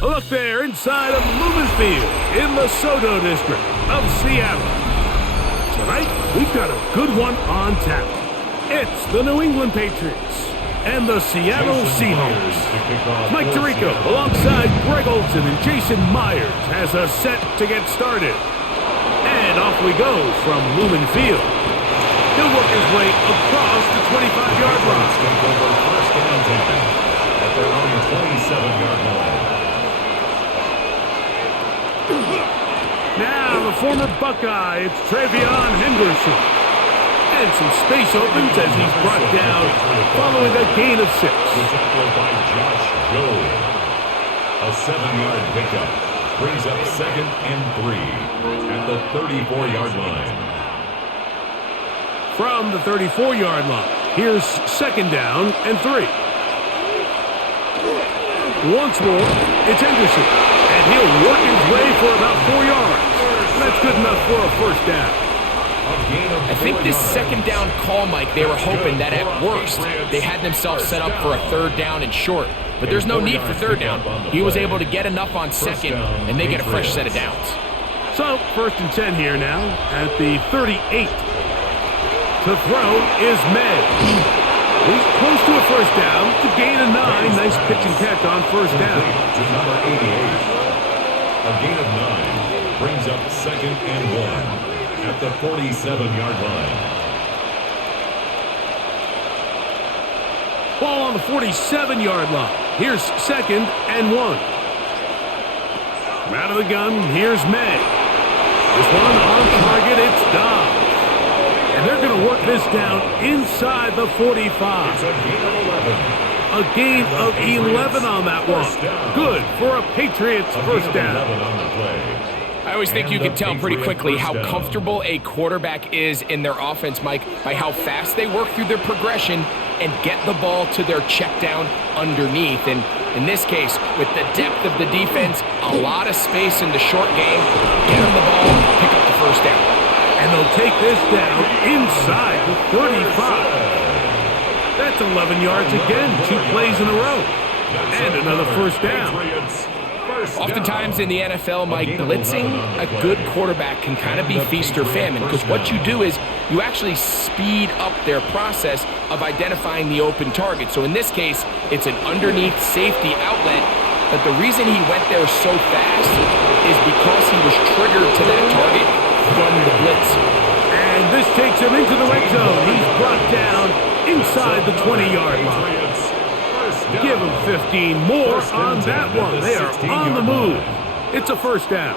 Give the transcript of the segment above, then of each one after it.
A look there inside of Lumen Field in the Soto district of Seattle. Tonight, we've got a good one on tap. It's the New England Patriots and the Seattle Seahawks. Mike Tirico alongside Greg Olson and Jason Myers has us set to get started. And off we go from Lumen Field. He'll work his way across the 25-yard line. First down at their own 27-yard line. Now the former Buckeye, it's Travion Henderson. And some space opens as he's brought down following a gain of 6. Tackled by Josh Jobe. A 7-yard pickup brings up 2nd and 3 at the 34-yard line. From the 34-yard line, here's 2nd down and 3. Once more, it's Henderson, and he'll work his way for about 4 yards. That's good enough for a first down. I think this 2nd down call, Mike, they were hoping that at worst they had themselves set up for a 3rd down and short. But there's no need for 3rd down. He was able to get enough on 2nd, and they get a fresh set of downs. So, 1st and 10 here now at the 38. To throw is May. He's close to a first down to gain a 9. Nice pitch and catch on first down. To number 88. A gain of 9 brings up 2nd and 1 at the 47-yard line. Ball on the 47-yard line. Here's 2nd and 1. From out of the gun, here's May. This one on target, it's Dobbs. And they're going to work this down inside the 45. It's a gain of 11. A gain of 11 on that one. Good for a Patriots first down. I always think you can tell pretty quickly how comfortable a quarterback is in their offense, Mike, by how fast they work through their progression and get the ball to their check down underneath. And in this case, with the depth of the defense, a lot of space in the short game, get them the ball, pick up the first down. And they'll take this down inside the 35. That's 11 yards again, 2 plays in a row. And another first down. Oftentimes in the NFL, Mike, blitzing a good quarterback can kind of be feast or famine, because what you do is you actually speed up their process of identifying the open target. So in this case, it's an underneath safety outlet, but the reason he went there so fast is because he was triggered to that target from the blitz. And this takes him into the red zone. He's brought down inside the 20-yard line. Give him 15 more on that one. They are on the move. It's a first down.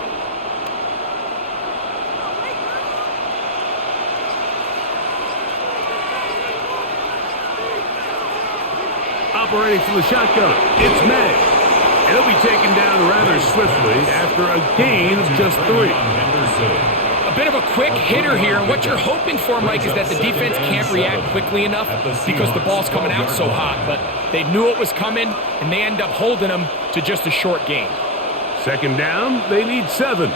Operating from the shotgun, it's May. He'll be taken down rather swiftly after a gain of just 3. A bit of a quick hitter here, and what you're hoping for, Mike, is that the defense can't react quickly enough because the ball's coming out so hot, but they knew it was coming, and they end up holding them to just a short gain. 2nd down, they need 7.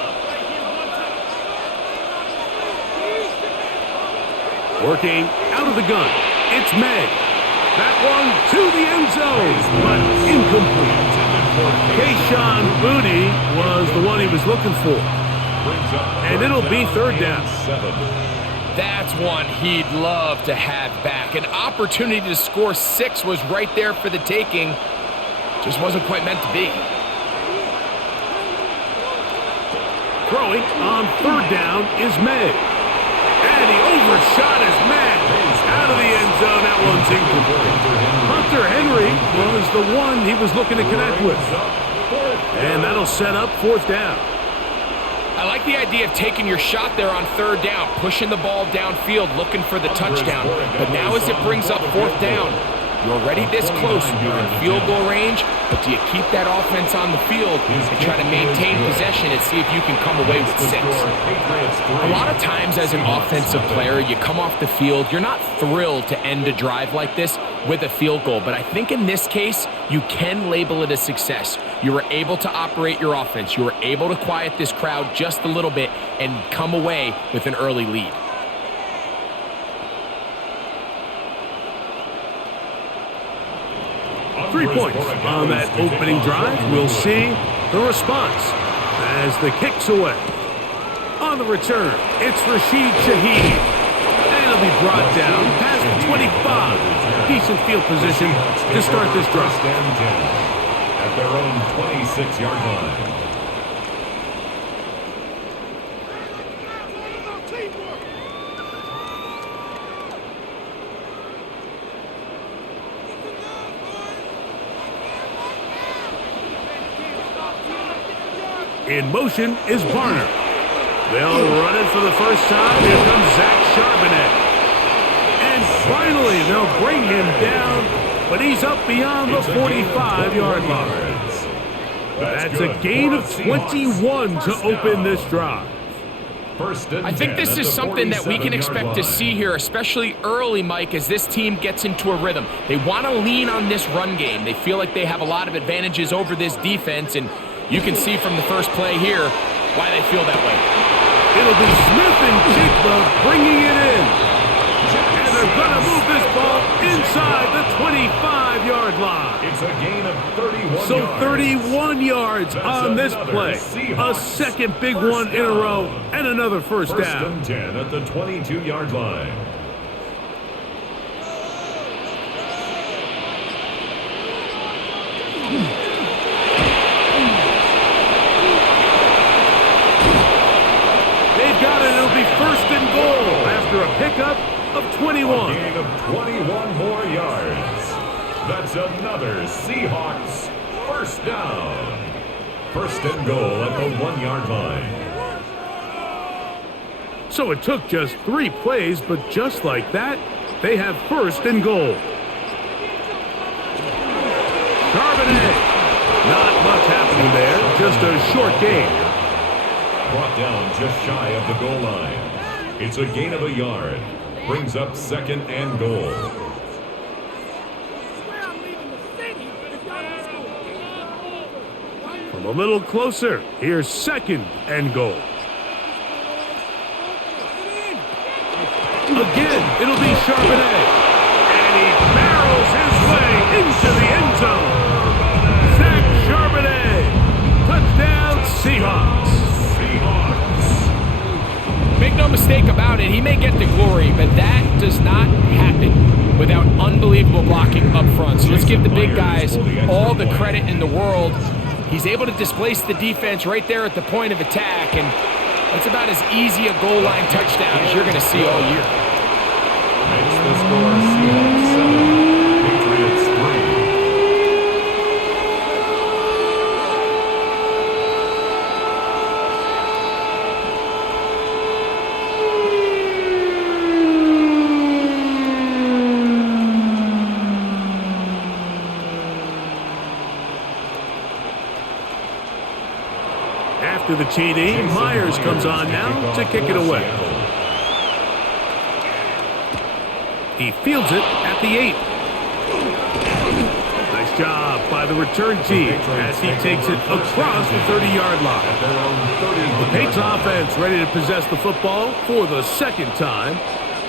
Working out of the gun, it's May. That one to the end zone, but incomplete. Kayshon Boutte was the one he was looking for. And it'll be 3rd down. That's one he'd love to have back. An opportunity to score 6 was right there for the taking. Just wasn't quite meant to be. Throwing on 3rd down is May. And he overshot his man. Out of the end zone, that one's incomplete. Hunter Henry was the one he was looking to connect with. And that'll set up 4th down. I like the idea of taking your shot there on 3rd down, pushing the ball downfield, looking for the touchdown. But now as it brings up 4th down, you're already this close. You're in field goal range, but do you keep that offense on the field and try to maintain possession and see if you can come away with 6? A lot of times as an offensive player, you come off the field, you're not thrilled to end a drive like this with a field goal. But I think in this case, you can label it a success. You were able to operate your offense. You were able to quiet this crowd just a little bit and come away with an early lead. 3 points on that opening drive. We'll see The response as the kick's away. On the return, it's Rashid Shaheed. And it'll be brought down past the 25. Decent field position to start this drive. First and 10 at their own 26-yard line. In motion is Barner. They'll run it for the first time. Here comes Zach Charbonnet. And finally, they'll bring him down, but he's up beyond the 45-yard line. That's a gain of 21 to open this drive. I think this is something that we can expect to see here, especially early, Mike, as this team gets into a rhythm. They want to lean on this run game. They feel like they have a lot of advantages over this defense, and you can see from the first play here why they feel that way. It'll be Smith and Jigba bringing it in. And they're going to move this ball inside the 25-yard line. It's a gain of 31 yards. So 31 yards on this play. A second big one in a row and another first down. First and 10 at the 22-yard line. Got it. It'll be first and goal after a pickup of 21. A gain of 21 more yards. That's another Seahawks first down. First and goal at the 1-yard line. So it took just 3 plays, but just like that, they have first and goal. Charbonnet. Not much happening there. Just a short gain. Brought down just shy of the goal line. It's a gain of a yard. Brings up second and goal. From a little closer, here's second and goal. Again, it'll be Charbonnet. And he barrels his way into the end zone. Zach Charbonnet. Touchdown, Seahawks. Make no mistake about it, he may get the glory, but that does not happen without unbelievable blocking up front. So let's give the big guys all the credit in the world. He's able to displace the defense right there at the point of attack, and that's about as easy a goal line touchdown as you're going to see all year. Makes the score Seahawks 7, Patriots 3. After the TD, Myers comes on now to kick it away. He fields it at the 8. Nice job by the return team as he takes it across the 30-yard line. The Patriots offense ready to possess the football for the second time.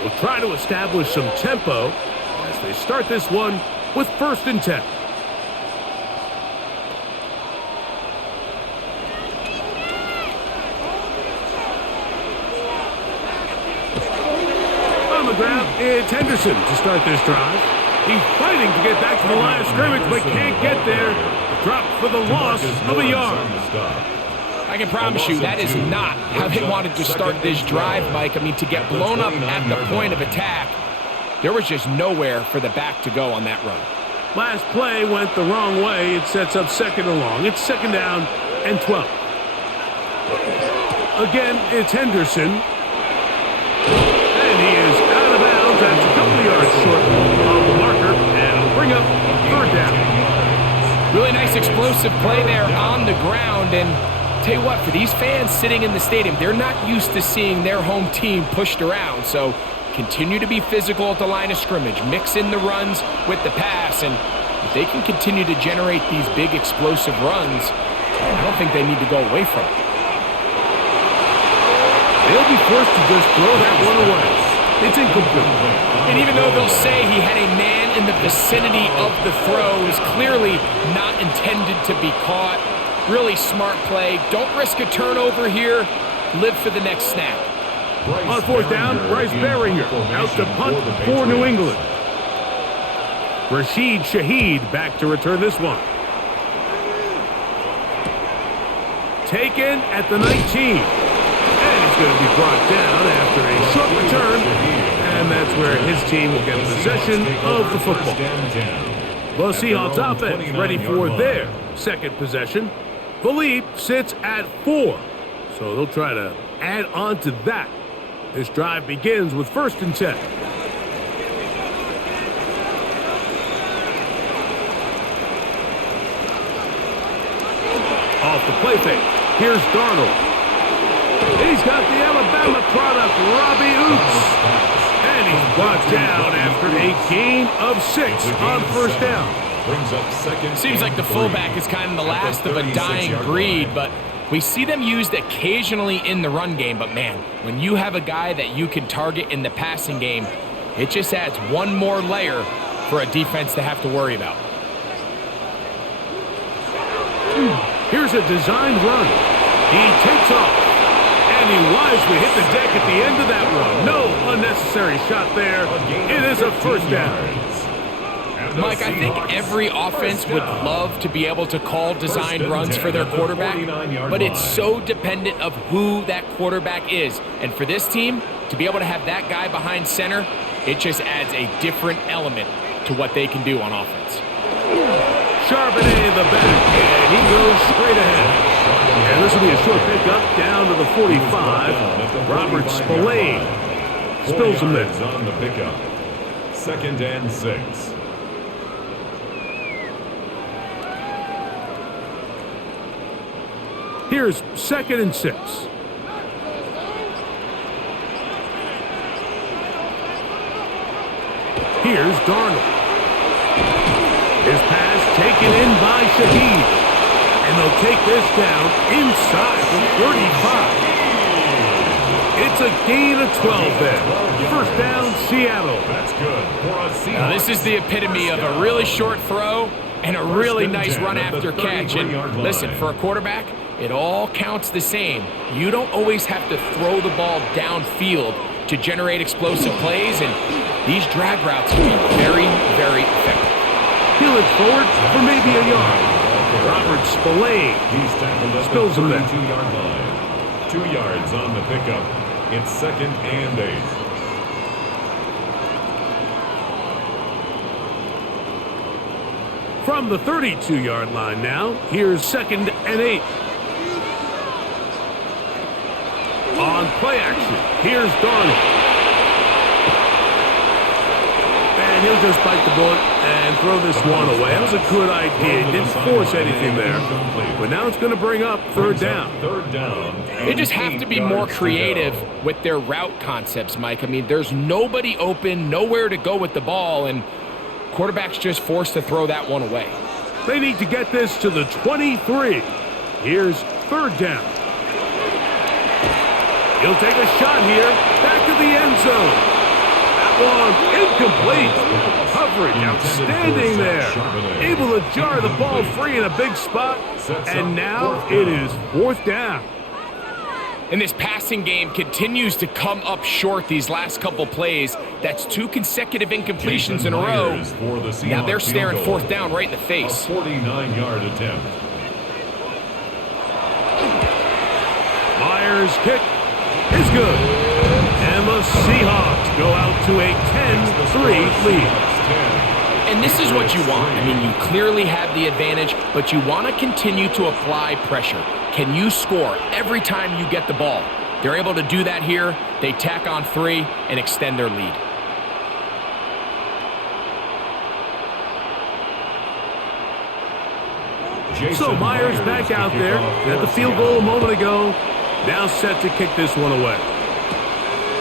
Will try to establish some tempo as they start this one with first and 10. It's Henderson to start this drive. He's fighting to get back to the line of scrimmage, but can't get there. Dropped for the loss of a yard. I can promise you that is not how they wanted to start this drive, Mike. I mean, to get blown up at the point of attack, there was just nowhere for the back to go on that run. Last play went the wrong way. It sets up second and long. It's second down and 12. Again, it's Henderson. And he is out of bounds. That's a couple yards short of the marker, and it'll bring up third down. Really nice explosive play there on the ground, and tell you what, for these fans sitting in the stadium, they're not used to seeing their home team pushed around, so continue to be physical at the line of scrimmage, mix in the runs with the pass, and if they can continue to generate these big explosive runs, I don't think they need to go away from it. They'll be forced to just throw that one away. It's incomplete. And even though they'll say he had a man in the vicinity of the throw, it was clearly not intended to be caught. Really smart play. Don't risk a turnover here. Live for the next snap. On fourth down, Bryce Baringer out to punt for New England. Rashid Shaheed back to return this one. Taken at the 19. And he's going to be brought down after a short return. And that's where his team will get possession of the football. The Seahawks offense ready for their second possession. The lead sits at 4. So they'll try to add on to that. This drive begins with 1st and 10. Off the play fake. Here's Darnold. He's got the Alabama product, Robbie Oops. And he's brought down after a gain of 6 on 1st down. Brings up second. Seems like the fullback is kind of the last of a dying breed, but we see them used occasionally in the run game. But man, when you have a guy that you can target in the passing game, it just adds one more layer for a defense to have to worry about. Here's a designed run. He takes off. And he wisely hit the deck at the end of that one. No unnecessary shot there. It is a 1st down. Mike, I think every offense would love to be able to call designed runs for their quarterback, but it's so dependent of who that quarterback is. And for this team, to be able to have that guy behind center, it just adds a different element to what they can do on offense. Charbonnet in the back, and he goes straight ahead. And this will be a short pickup down to the 45. Robert Spillane spills him there. On the pickup. 2nd and 6. Here's 2nd and 6. Here's Darnold. His pass taken in by Shaheed. And they'll take this down inside the 35. It's a gain of 12 there. 1st down, Seattle. That's good. Now, this is the epitome of a really short throw and a really nice run after catch. And listen, for a quarterback, it all counts the same. You don't always have to throw the ball downfield to generate explosive plays, and these drag routes can be very, very effective. Peel it forward for maybe a yard. Robert Spillane spills him there. 2-yard line. 2 yards on the pickup. It's 2nd and 8. From the 32-yard line now, here's 2nd and 8. On play action, here's Darnold. And he'll just bite the bullet and throw this one away. That was a good idea. He didn't force anything there. But now it's going to bring up 3rd down. 3rd down. They just have to be more creative with their route concepts, Mike. I mean, there's nobody open, nowhere to go with the ball, and quarterback's just forced to throw that one away. They need to get this to the 23. Here's 3rd down. He'll take a shot here. Back to the end zone. That one incomplete. Coverage outstanding there. Able to jar the ball free in a big spot. And now it is 4th down. And this passing game continues to come up short these last couple plays. That's 2 consecutive incompletions in a row. Now they're staring 4th down right in the face. A 49-yard attempt. Myers' kick is good. And the Seahawks go out to a 10-3 lead. And this is what you want. I mean, you clearly have the advantage, but you want to continue to apply pressure. Can you score every time you get the ball? They're able to do that here. They tack on 3 and extend their lead. So Myers back out there at the field goal a moment ago. Now set to kick this one away.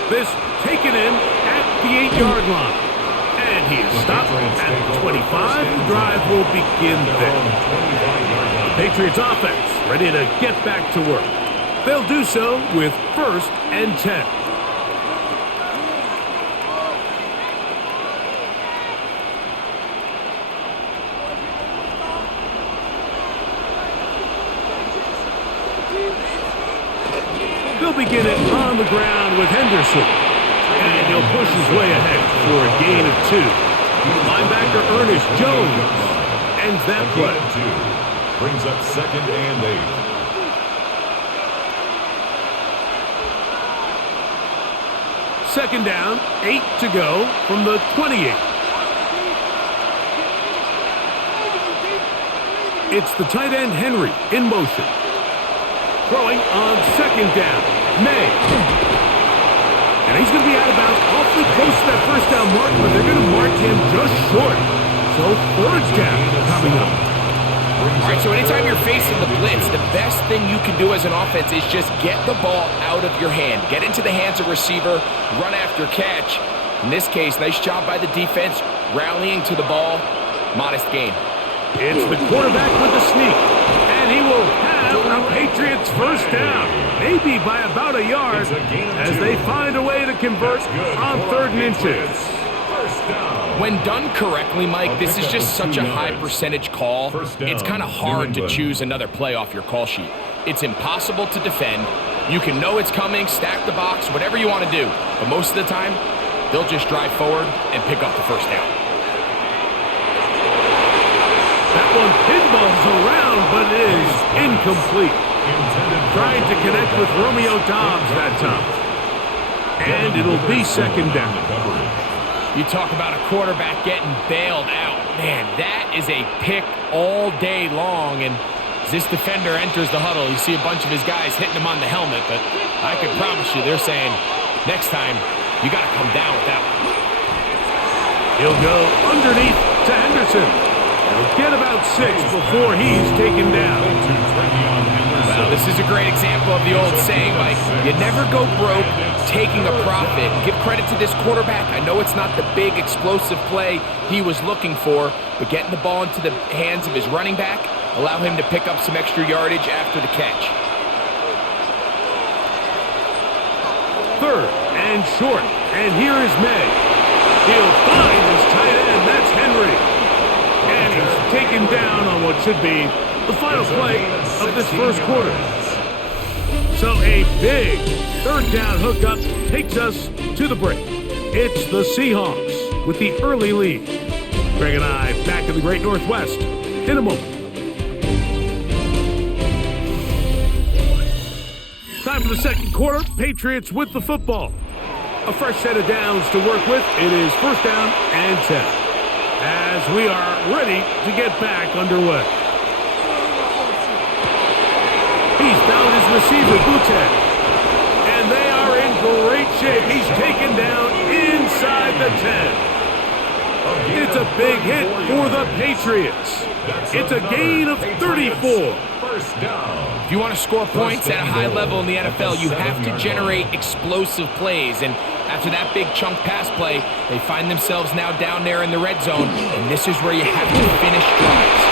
This taken in at the 8-yard line. And he is stopped at the 25. The drive will begin there. Patriots offense ready to get back to work. They'll do so with 1st and 10. They'll begin it on the ground with Henderson. And he'll push his way ahead for a gain of 2. Linebacker Ernest Jones ends that play. Brings up 2nd and 8. 2nd down, 8 to go from the 28. It's the tight end Henry in motion. Throwing on 2nd down, May. And he's going to be out of bounds awfully close to that 1st down mark, but they're going to mark him just short. So 3rd down coming up. All right, so anytime you're facing the blitz, the best thing you can do as an offense is just get the ball out of your hand. Get into the hands of receiver, run after catch. In this case, nice job by the defense, rallying to the ball. Modest gain. It's the quarterback with the sneak, and he will have a Patriots 1st down, maybe by about a yard, as they find a way to convert on 3rd and inches. When done correctly, Mike, this is just such a high percentage call. It's kind of hard to choose another play off your call sheet. It's impossible to defend. You can know it's coming, stack the box, whatever you want to do. But most of the time, they'll just drive forward and pick up the 1st down. That one pinballs around, but it is incomplete. Trying to connect with Romeo Dobbs that time. And it'll be 2nd down. You talk about a quarterback getting bailed out. Man, that is a pick all day long. And as this defender enters the huddle, you see a bunch of his guys hitting him on the helmet. But I can promise you, they're saying, next time, you got to come down with that one. He'll go underneath to Henderson. He'll get about 6 before he's taken down. Well, this is a great example of the old saying, Mike, you never go broke taking a profit. Give credit to this quarterback. I know it's not the big explosive play he was looking for, but getting the ball into the hands of his running back, allow him to pick up some extra yardage after the catch. 3rd and short, and here is May. He'll find his tight end, that's Henry. And he's taken down on what should be the final play of this 1st quarter. So a big 3rd down hookup takes us to the break. It's the Seahawks with the early lead. Greg and I back in the Great Northwest in a moment. Time for the 2nd quarter. Patriots with the football. A fresh set of downs to work with. It is 1st down and 10. As we are ready to get back underway. He's found his receiver, Boutte. And they are in great shape. He's taken down inside the 10. It's a big hit for the Patriots. It's a gain of 34. If you want to score points at a high level in the NFL, you have to generate explosive plays. And after that big chunk pass play, they find themselves now down there in the red zone, and this is where you have to finish drives.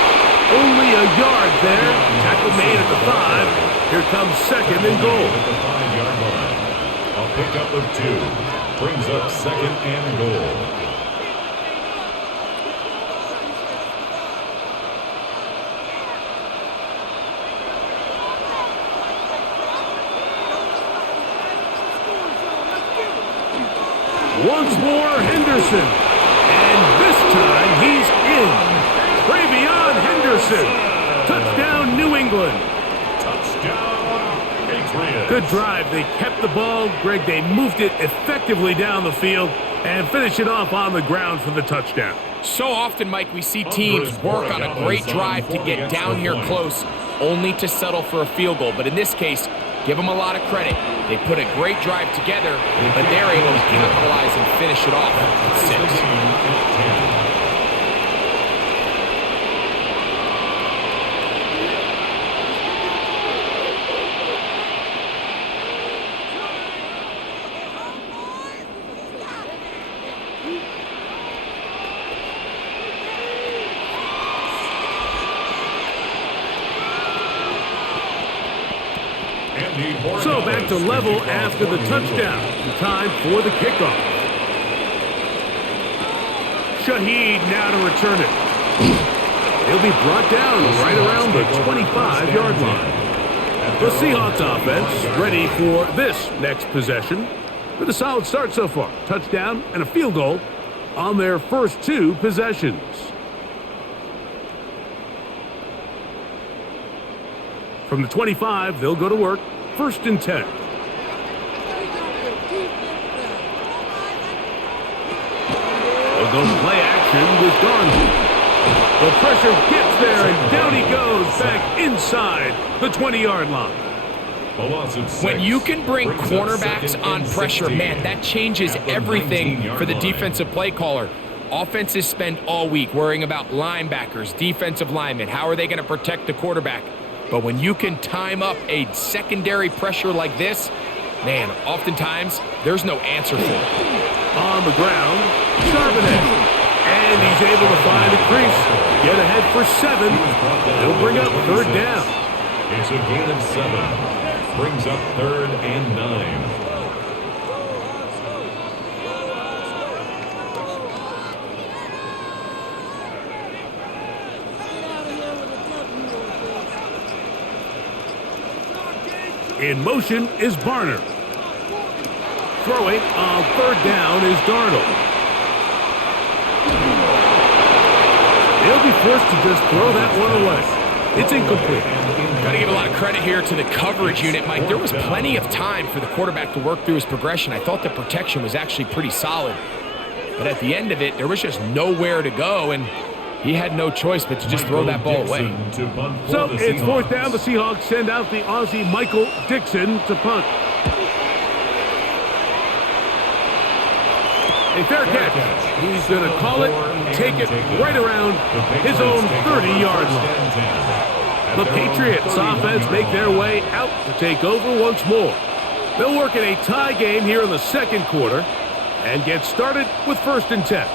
Only a yard there. Tackle made at the 5. Here comes 2nd and goal. At the 5-yard line. A pickup of 2 brings up 2nd and goal. Once more, Henderson. And this time, he's in. Travion Henderson. Touchdown, New England. Touchdown, Patriots. Good drive. They kept the ball. Greg, they moved it effectively down the field and finished it off on the ground for the touchdown. So often, Mike, we see teams work on a great drive to get down here close, only to settle for a field goal. But in this case, give them a lot of credit. They put a great drive together, but they're able to capitalize and finish it off at 6. So back to level after the touchdown. Time for the kickoff. Shaheed now to return it. He'll be brought down right around the 25-yard line. At The Seahawks offense ready for this next possession with a solid start so far. Touchdown and a field goal on their first 2 possessions. From the 25, they'll go to work. 1st and 10. They'll go play action with Darnold. The pressure gets there, and down he goes back inside the 20-yard line. When you can bring cornerbacks on pressure, man, that changes everything for the defensive play caller. Offenses spend all week worrying about linebackers, defensive linemen. How are they going to protect the quarterback? But when you can time up a secondary pressure like this, man, oftentimes there's no answer for it. On the ground, Charbonnet. And he's able to find a crease. Get ahead for 7. He'll bring up 3rd down. It's a gain of 7. Brings up 3rd and 9. In motion is Barner. Throwing on 3rd down is Darnold. They'll be forced to just throw that one away. It's incomplete. Got to give a lot of credit here to the coverage unit, Mike. There was plenty of time for the quarterback to work through his progression. I thought the protection was actually pretty solid. But at the end of it, there was just nowhere to go, and he had no choice but to just throw that ball away. So it's 4th down. The Seahawks send out the Aussie Michael Dixon to punt. A fair catch. He's going to call it, take it right around his own 30-yard line. The Patriots offense make their way out to take over once more. They'll work in a tie game here in the 2nd quarter and get started with 1st and 10.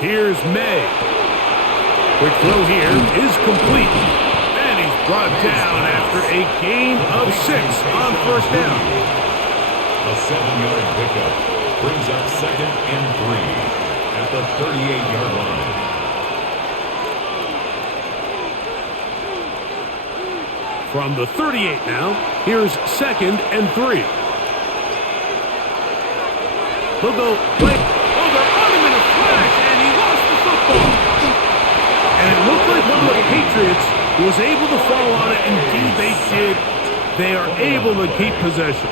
Here's May. Quick throw here is complete. And he's brought down after a gain of 6 on 1st down. A 7-yard pickup brings up 2nd and 3 at the 38-yard line. From the 38 now, here's 2nd and 3. They'll go play. Oh, they're on him in a flash, and he lost the football. And it looked like one of the Patriots was able to fall on it. Indeed, they did. They are able to keep possession.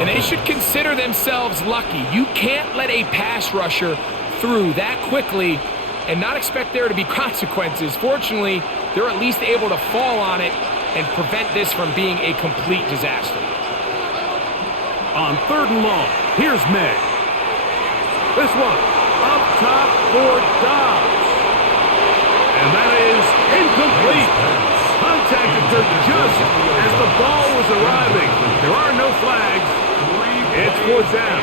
And they should consider themselves lucky. You can't let a pass rusher through that quickly and not expect there to be consequences. Fortunately, they're at least able to fall on it and prevent this from being a complete disaster. On 3rd and long, here's May. This one up top for Dobbs. And that is incomplete. Contact occurred just as the ball was arriving. There are no flags. It's 4th down.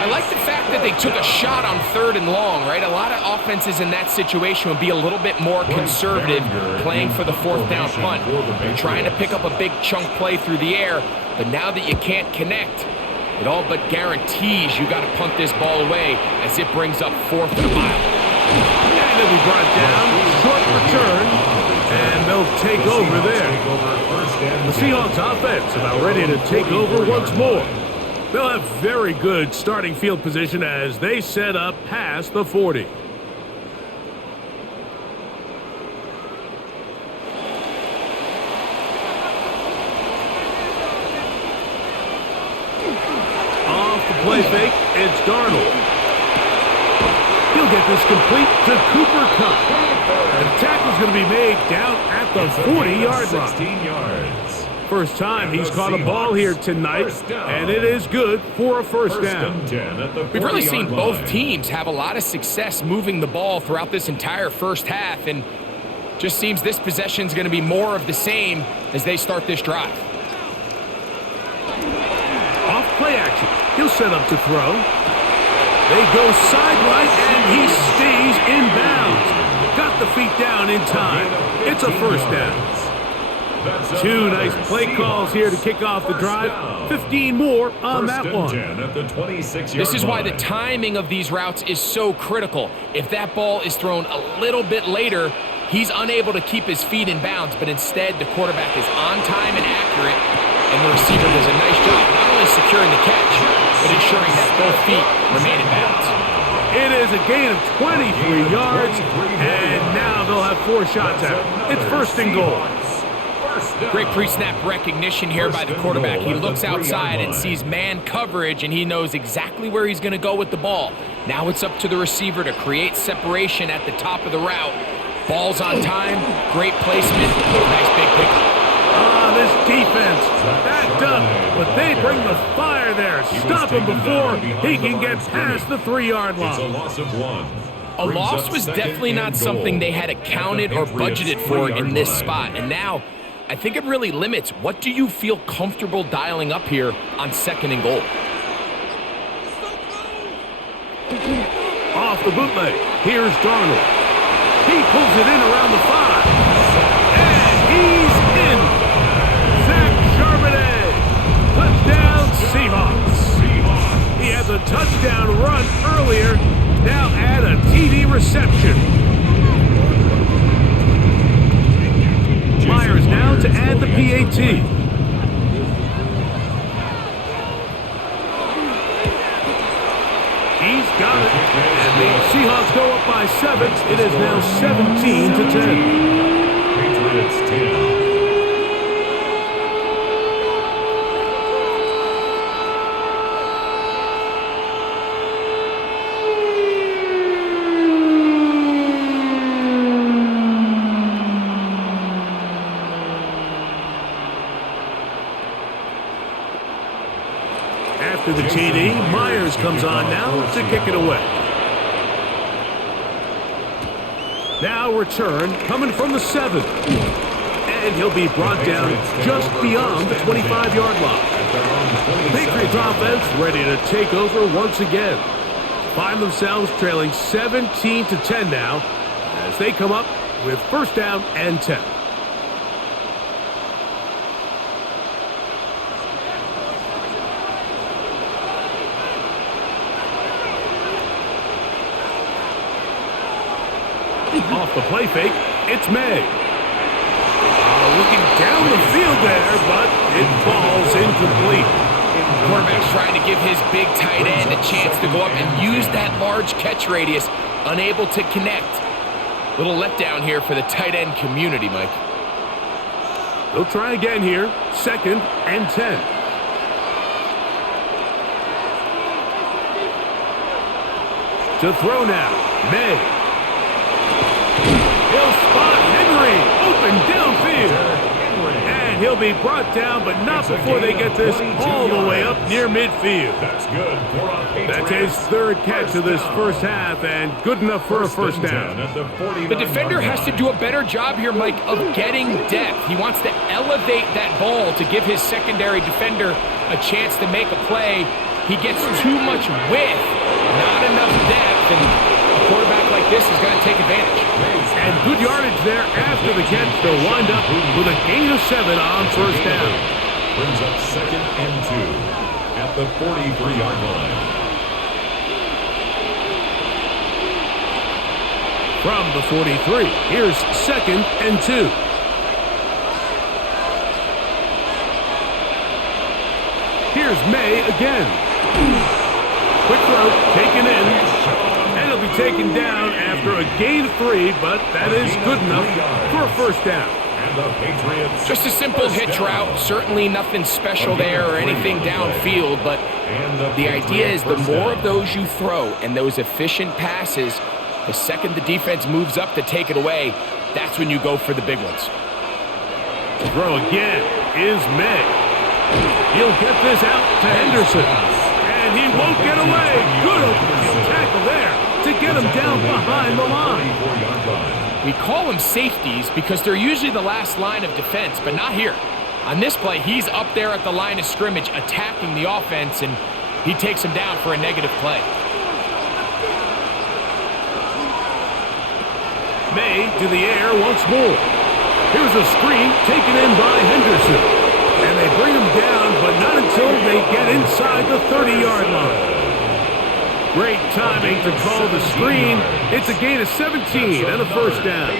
I like the fact that they took a shot on 3rd and long, right? A lot of offenses in that situation would be a little bit more conservative playing for the 4th down punt. They're trying to pick up a big chunk play through the air, but now that you can't connect, it all but guarantees you got to punt this ball away as it brings up 4th and a mile. And it'll be brought down, short return, and they'll take over there. The Seahawks offense about ready to take over once more. They'll have very good starting field position as they set up past the 40. Off the play fake, it's Darnold. He'll get this complete to Cooper Kupp. The tackle's going to be made down at the 40-yard line. 16 yards. First time he's caught a ball here tonight, and it is good for a 1st down. We've really seen both teams have a lot of success moving the ball throughout this entire first half, and just seems this possession is going to be more of the same as they start this drive. Off play action. He'll set up to throw. They go side right, and he stays in bounds. Got the feet down in time. It's a 1st down. Two nice play calls here to kick off the drive. 15 more on that one. This is why the timing of these routes is so critical. If that ball is thrown a little bit later, he's unable to keep his feet in bounds, but instead the quarterback is on time and accurate, and the receiver does a nice job not only securing the catch, but ensuring that both feet remain in bounds. It is a gain of 23 yards, and now they'll have 4 shots at it. It's first and goal. Great pre-snap recognition here by the quarterback. He looks outside and sees man coverage, and he knows exactly where he's going to go with the ball. Now it's up to the receiver to create separation at the top of the route. Ball's on time, great placement, nice big pickup. This defense backed up, but they bring the fire there. Stop him before he can get past the 3-yard line. It's a loss of 1. A loss was definitely not something they had accounted or budgeted for in this spot, and now I think it really limits what do you feel comfortable dialing up here on 2nd and goal. Off the bootleg, here's Darnold. He pulls it in around the 5, and he's in. Touchdown, Seahawks. He had the touchdown run earlier. Now add a TD reception. Myers now to add the PAT. He's got it. And the Seahawks go up by 7. It is now 17-10. Patriots 10. After the TD, Myers comes on now to kick it away. Now return coming from the 7. And he'll be brought down just beyond the 25-yard line. Patriots offense ready to take over once again. Find themselves trailing 17-10 now as they come up with first down and 10. Off the play fake, it's May. Looking down the field there, but it falls incomplete. Quarterback's trying to give his big tight end a chance to go up and use that large catch radius, unable to connect. Little letdown here for the tight end community, Mike. They'll try again here, 2nd and 10. To throw now, May. He'll spot Henry, open downfield. And he'll be brought down, but not before they get this all the way up near midfield. That's good. That's his 3rd catch of this first half, and good enough for a first down. The defender has to do a better job here, Mike, of getting depth. He wants to elevate that ball to give his secondary defender a chance to make a play. He gets too much width, not enough depth, and a quarterback like this is going to take advantage. And good yardage there after the catch. They'll wind up with a gain of 7 on first down. Brings up 2nd and 2 at the 43-yard line. From the 43, here's 2nd and 2. Here's May again. Quick throw, taken in. And he'll be taken down after a gain of 3, but that is good enough for a first down. And the Patriots. Just a simple hitch route. Certainly nothing special there or anything downfield, but the idea is the more of those you throw and those efficient passes, the second the defense moves up to take it away, that's when you go for the big ones. To throw again is May. He'll get this out to Henderson. And he won't get away. Good open field tackle there to get him down behind the line. We call them safeties because they're usually the last line of defense, but not here. On this play, he's up there at the line of scrimmage attacking the offense, and he takes him down for a negative play. May to the air once more. Here's a screen taken in by Henderson. And they bring him down, but not until they get inside the 30-yard line. Great timing to call the screen. It's a gain of 17 and a first down.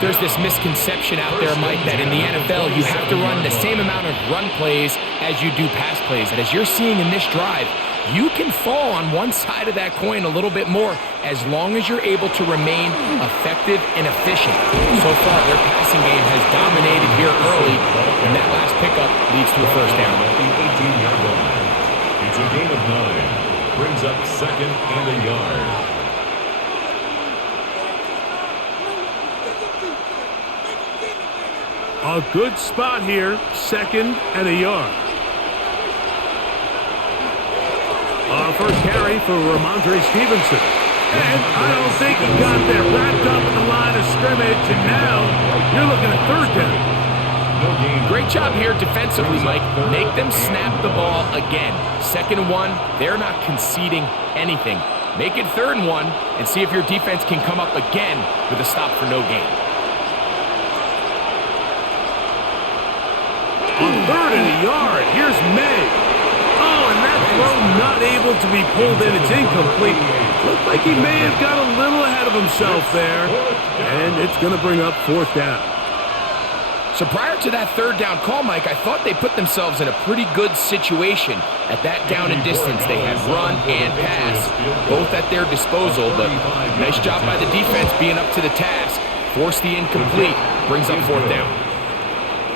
There's this misconception out there, Mike, that in the NFL you have to run the same amount of run plays as you do pass plays. And as you're seeing in this drive, you can fall on one side of that coin a little bit more as long as you're able to remain effective and efficient. So far, their passing game has dominated here early, and that last pickup leads to a first down. At the 18-yard line. It's a gain of 9. Brings up second and a yard. A good spot here, second and a yard. First carry for Ramondre Stevenson. And I don't think he got there wrapped up in the line of scrimmage, and now you're looking at third down. Great job here defensively, Mike. Make them snap the ball again. 2nd and 1, they're not conceding anything. Make it 3rd and 1 and see if your defense can come up again with a stop for no gain. On 3rd and a yard, here's May. Oh, and that throw not able to be pulled in. It's incomplete. Looked like he may have got a little ahead of himself there. And it's going to bring up 4th down. So prior to that 3rd down call, Mike, I thought they put themselves in a pretty good situation. At that down and distance, they had run and pass, both at their disposal. But nice job by the defense being up to the task. Force the incomplete, brings up 4th down.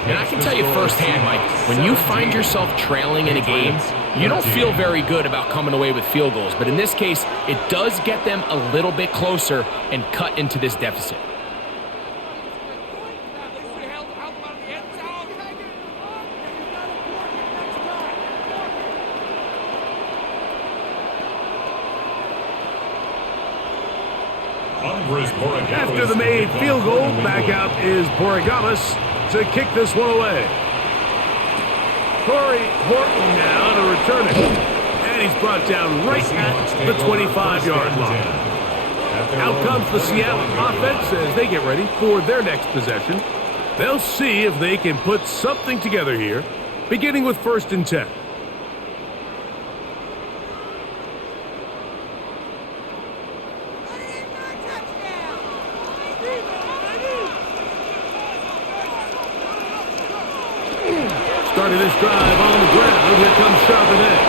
And I can tell you firsthand, Mike, when you find yourself trailing in a game, you don't feel very good about coming away with field goals. But in this case, it does get them a little bit closer and cut into this deficit. After the made field goal, back out is Borregamas to kick this one away. Corey Horton now to return it. And he's brought down right at the 25-yard line. Out comes the Seattle offense as they get ready for their next possession. They'll see if they can put something together here, beginning with 1st and 10. Starting this drive on the ground, here comes Charbonnet.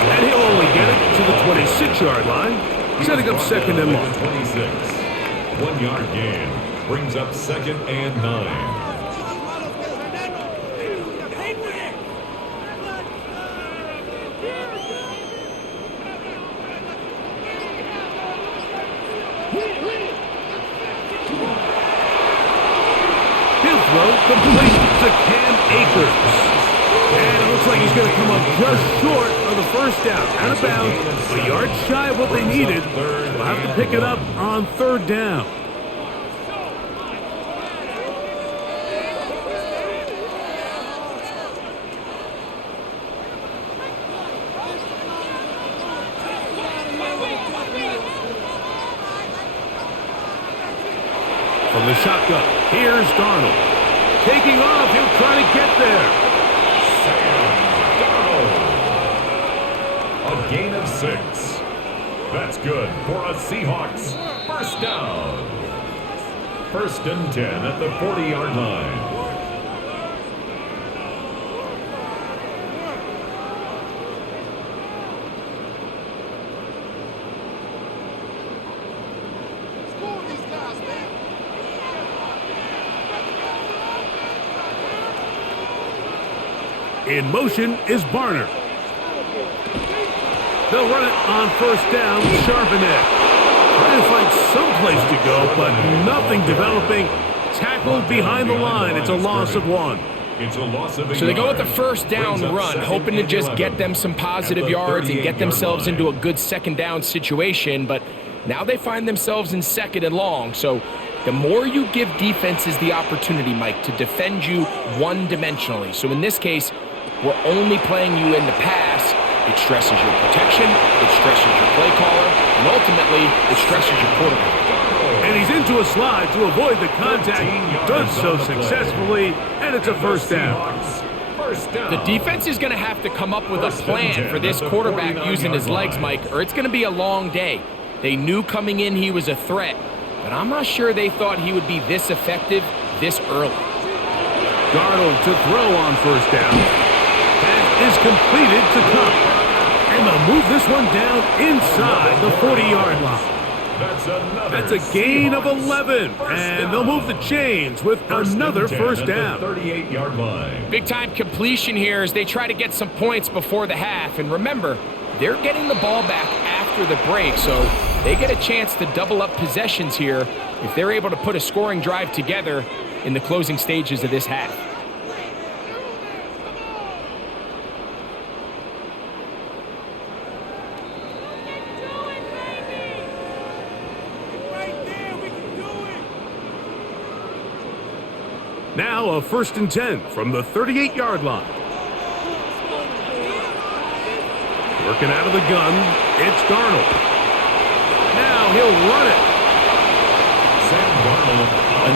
And he'll only get it to the 26-yard line, setting up 2nd and long. 26. 1-yard gain. Brings up 2nd and 9. He'll throw complete to Cam Akers. And it looks like he's going to come up just short of the first down. Out of bounds, a yard shy of what they needed. They'll have to pick it up on 3rd down. From the shotgun, here's Darnold. Taking off, he'll try to get there. A gain of 6. That's good for a Seahawks first down. 1st and 10 at the 40-yard line. In motion is Barner. They'll run it on 1st down with Charbonnet. Trying to find some place to go, but nothing developing. Tackled behind the line. It's a loss of 1. So they go with the 1st down run, hoping to just get them some positive yards and get themselves into a good 2nd down situation, but now they find themselves in 2nd and long. So the more you give defenses the opportunity, Mike, to defend you one-dimensionally. So in this case, we're only playing you in the pass. It stresses your protection, it stresses your play caller, and ultimately, it stresses your quarterback. And he's into a slide to avoid the contact. Does so successfully, and it's a first down. The defense is going to have to come up with a plan for this quarterback using his legs, Mike, or it's going to be a long day. They knew coming in he was a threat, but I'm not sure they thought he would be this effective this early. Darnold to throw on first down. Pass is completed to Cup. And they'll move this one down inside the 40-yard line. That's a gain of 11, and they'll move the chains with another first down. 38-yard line. Big-time completion here as they try to get some points before the half. And remember, they're getting the ball back after the break, so they get a chance to double up possessions here if they're able to put a scoring drive together in the closing stages of this half. Now a 1st and 10 from the 38-yard line. Working out of the gun, it's Darnold. Now he'll run it.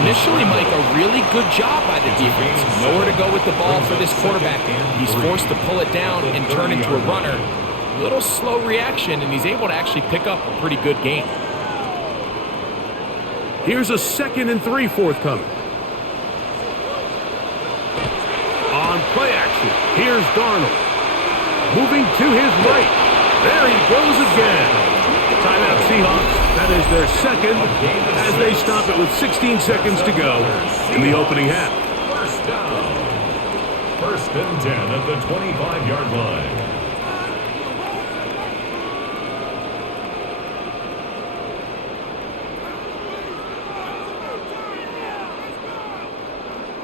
Initially, Mike, a really good job by the defense. Nowhere to go with the ball for this quarterback. He's forced to pull it down and turn into a runner. A little slow reaction, and he's able to actually pick up a pretty good game. Here's a 2nd and 3 forthcoming. On play action, here's Darnold. Moving to his right. There he goes again. Timeout Seahawks. That is their second as they stop it with 16 seconds to go in the opening half. First down. 1st and 10 at the 25-yard line.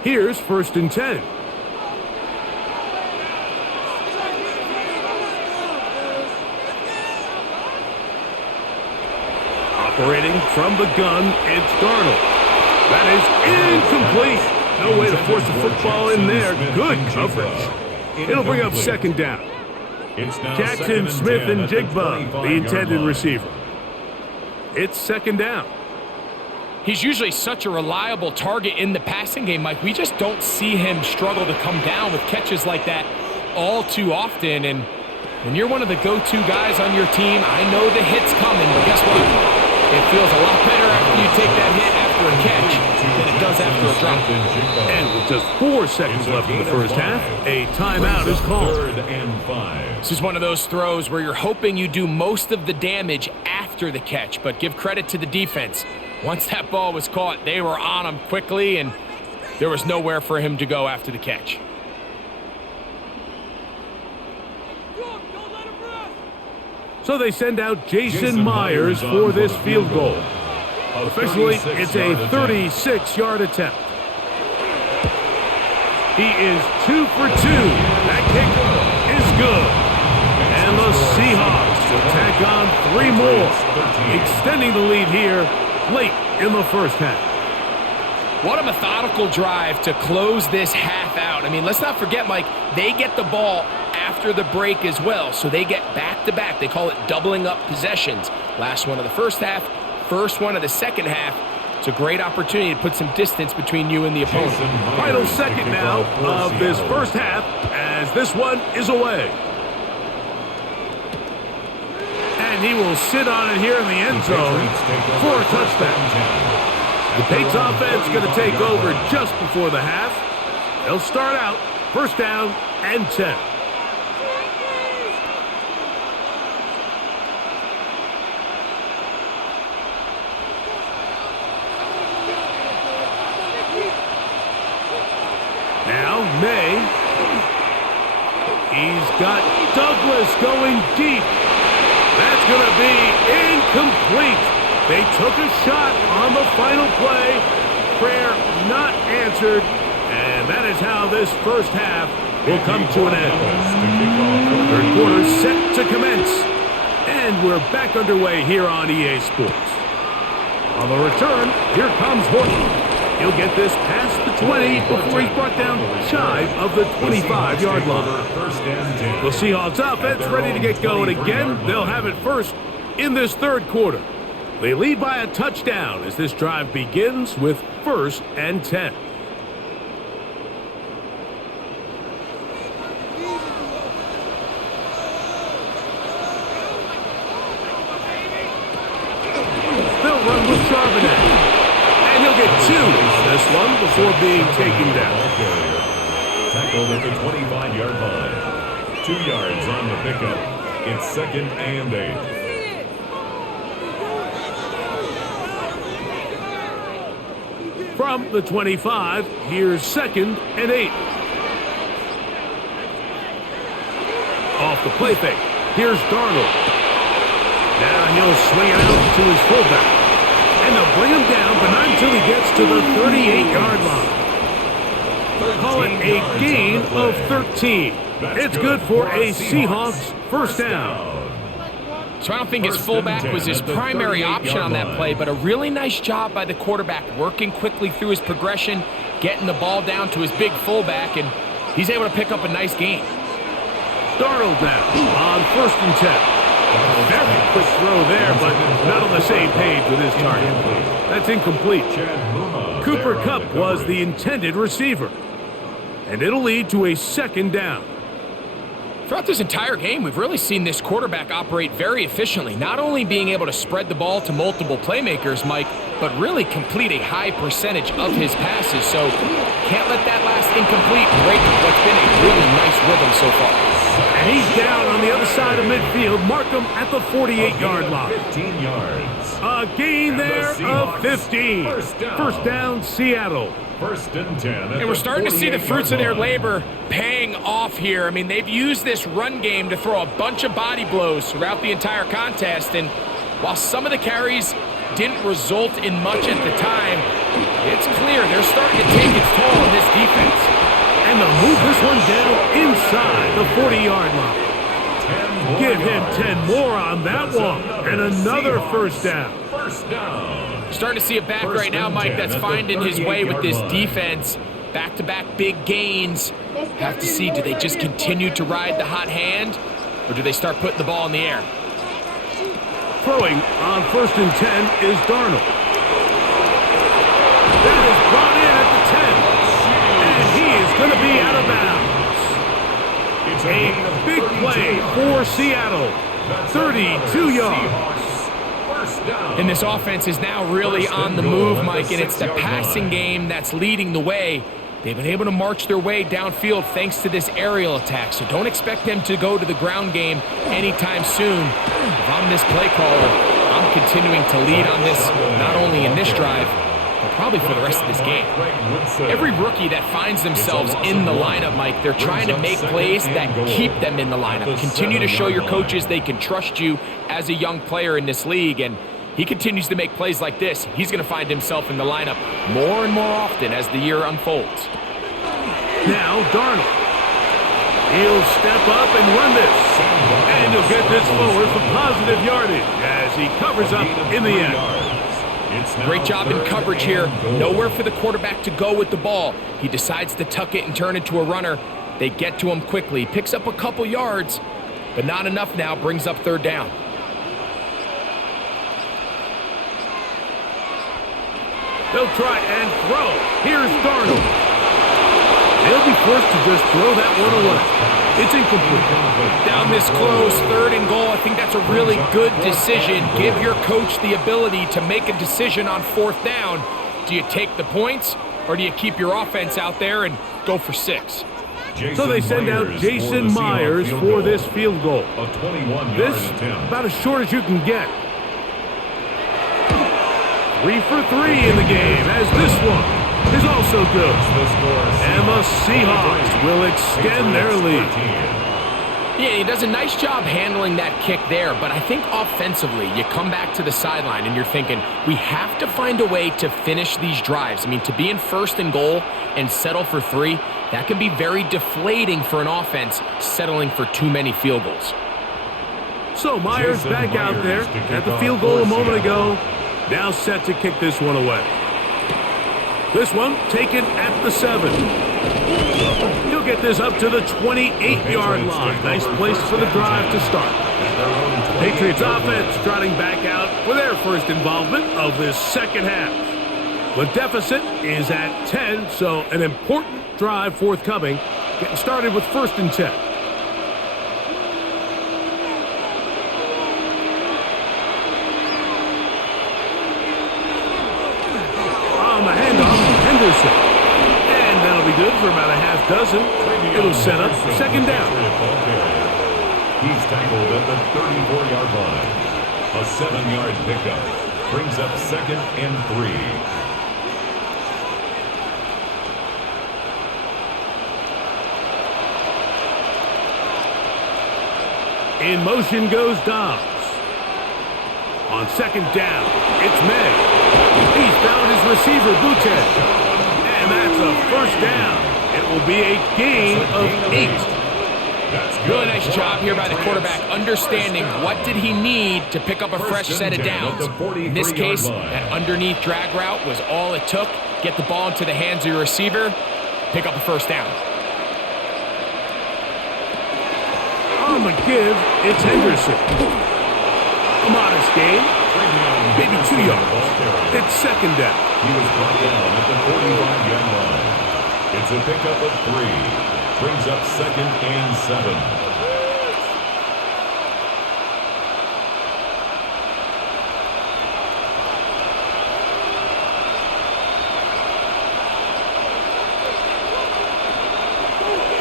Here's 1st and 10. Operating from the gun, it's Darnold. That is incomplete. No way to force the football in there. Good coverage. It'll bring up 2nd down. Jackson, Smith, and Jigba, the intended receiver. It's 2nd down. He's usually such a reliable target in the passing game, Mike. We just don't see him struggle to come down with catches like that all too often. And when you're one of the go-to guys on your team, I know the hit's coming, but guess what? It feels a lot better after you take that hit after a catch than it does after a drop. And with just 4 seconds left in the first half, a timeout is called. 3rd and 5. This is one of those throws where you're hoping you do most of the damage after the catch, but give credit to the defense. Once that ball was caught, they were on him quickly, and there was nowhere for him to go after the catch. So they send out Jason Myers for this field goal. Officially, it's a 36-yard attempt. He is 2 for 2. That kick is good. And the Seahawks will tack on 3 more, extending the lead here late in the first half. What a methodical drive to close this half out. I mean, let's not forget, Mike, they get the ball after the break as well, so they get back-to-back. They call it doubling up possessions. Last one of the first half, first one of the second half. It's a great opportunity to put some distance between you and the opponent. Final second now of this first half as this one is away. And he will sit on it here in the end zone for a touchdown. The Patriots offense going to take over just before the half. They'll start out 1st down and 10. Now May. He's got Douglas going deep. That's going to be incomplete. They took a shot on the final play. Prayer not answered. And that is how this first half will come to an end. 3rd quarter set to commence. And we're back underway here on EA Sports. On the return, here comes Horton. He'll get this past the 20 before he's brought down shy of the 25-yard line. The Seahawks offense ready to get going again. They'll have it first in this 3rd quarter. They lead by a touchdown as this drive begins with 1st and 10. They'll run with Charbonnet. And he'll get 2 on this one before being taken down. Tackled at the 25-yard line. 2 yards on the pickup. It's 2nd and 8. From the 25, here's 2nd and 8. Off the play fake, here's Darnold. Now he'll swing it out to his fullback. And they'll bring him down, but not until he gets to the 38-yard line. Call it a gain of 13. It's good for a Seahawks first down. So I don't think his fullback was his primary option on that play, but a really nice job by the quarterback working quickly through his progression, getting the ball down to his big fullback, and he's able to pick up a nice gain. Darnold now on 1st and 10. Very quick throw there, but not on the same page with his target. That's incomplete. Cooper Kupp was the intended receiver, and it'll lead to a 2nd down. Throughout this entire game, we've really seen this quarterback operate very efficiently, not only being able to spread the ball to multiple playmakers, Mike, but really complete a high percentage of his passes. So can't let that last incomplete break what's been a really nice rhythm so far. And he's down on the other side of midfield. Mark him at the 48-yard line. 15 yards. A gain there of 15. First down, Seattle. 1st and 10. And we're starting to see the fruits of their labor paying off here. I mean, they've used this run game to throw a bunch of body blows throughout the entire contest. And while some of the carries didn't result in much at the time, it's clear they're starting to take its toll on this defense. And they'll move this one down inside the 40-yard line. Give him 10 more on that one. And another first down. First down. Starting to see a back right now, Mike, that's finding his way with this defense. Back-to-back big gains. Have to see, do they just continue to ride the hot hand, or do they start putting the ball in the air? Throwing on 1st and 10 is Darnold. That is brought in at the 10. And he is going to be out of bounds. A big play for Seattle. 32 yards. And this offense is now really on the move, Mike, and it's the passing game that's leading the way. They've been able to march their way downfield thanks to this aerial attack, so don't expect them to go to the ground game anytime soon. If I'm this play caller, I'm continuing to lead on this, not only in this drive, but probably for the rest of this game. Every rookie that finds themselves in the lineup, Mike, they're trying to make plays that keep them in the lineup. Continue to show your coaches they can trust you as a young player in this league, and he continues to make plays like this. He's going to find himself in the lineup more and more often as the year unfolds. Now Darnold. He'll step up and run this. And he'll get this forward for positive yardage as he covers up in the end. Great job in coverage here. Nowhere for the quarterback to go with the ball. He decides to tuck it and turn it to a runner. They get to him quickly. Picks up a couple yards, but not enough now. Brings up 3rd down. They'll try and throw. Here's Darnold. They'll be forced to just throw that one away. It's incomplete. Down this close, 3rd and goal. I think that's a really good decision. Give your coach the ability to make a decision on 4th down. Do you take the points, or do you keep your offense out there and go for 6? So they send out Jason Myers for this field goal. This, about as short as you can get. 3 for 3 in the game, as this one is also good. And the Seahawks will extend their lead. Yeah, he does a nice job handling that kick there, but I think offensively, you come back to the sideline and you're thinking, we have to find a way to finish these drives. I mean, to be in 1st and goal and settle for 3, that can be very deflating for an offense settling for too many field goals. So Myers back out there at the field goal a moment ago. Now set to kick this one away. This one taken at the 7. He'll get this up to the 28-yard line. Nice place for the drive to start. Patriots offense trotting back out for their first involvement of this second half. The deficit is at 10, so an important drive forthcoming. Getting started with 1st and 10. On the handoff, Henderson. And that'll be good for about a half dozen. It'll set up 2nd down. He's tackled at the 34-yard line. A 7-yard pickup brings up 2nd and 3. In motion goes Dobbs. On 2nd down, it's May. He's found his receiver, Boutte. And that's a 1st down. It will be a gain of 8. Really nice job here by the quarterback, understanding what did he need to pick up a fresh set of downs. In this case, that underneath drag route was all it took. Get the ball into the hands of your receiver, pick up a 1st down. On the give, it's Henderson. A modest gain, maybe 2 yards. It's 2nd down. He was brought down at the 45-yard line. It's a pickup of 3. Brings up 2nd and 7.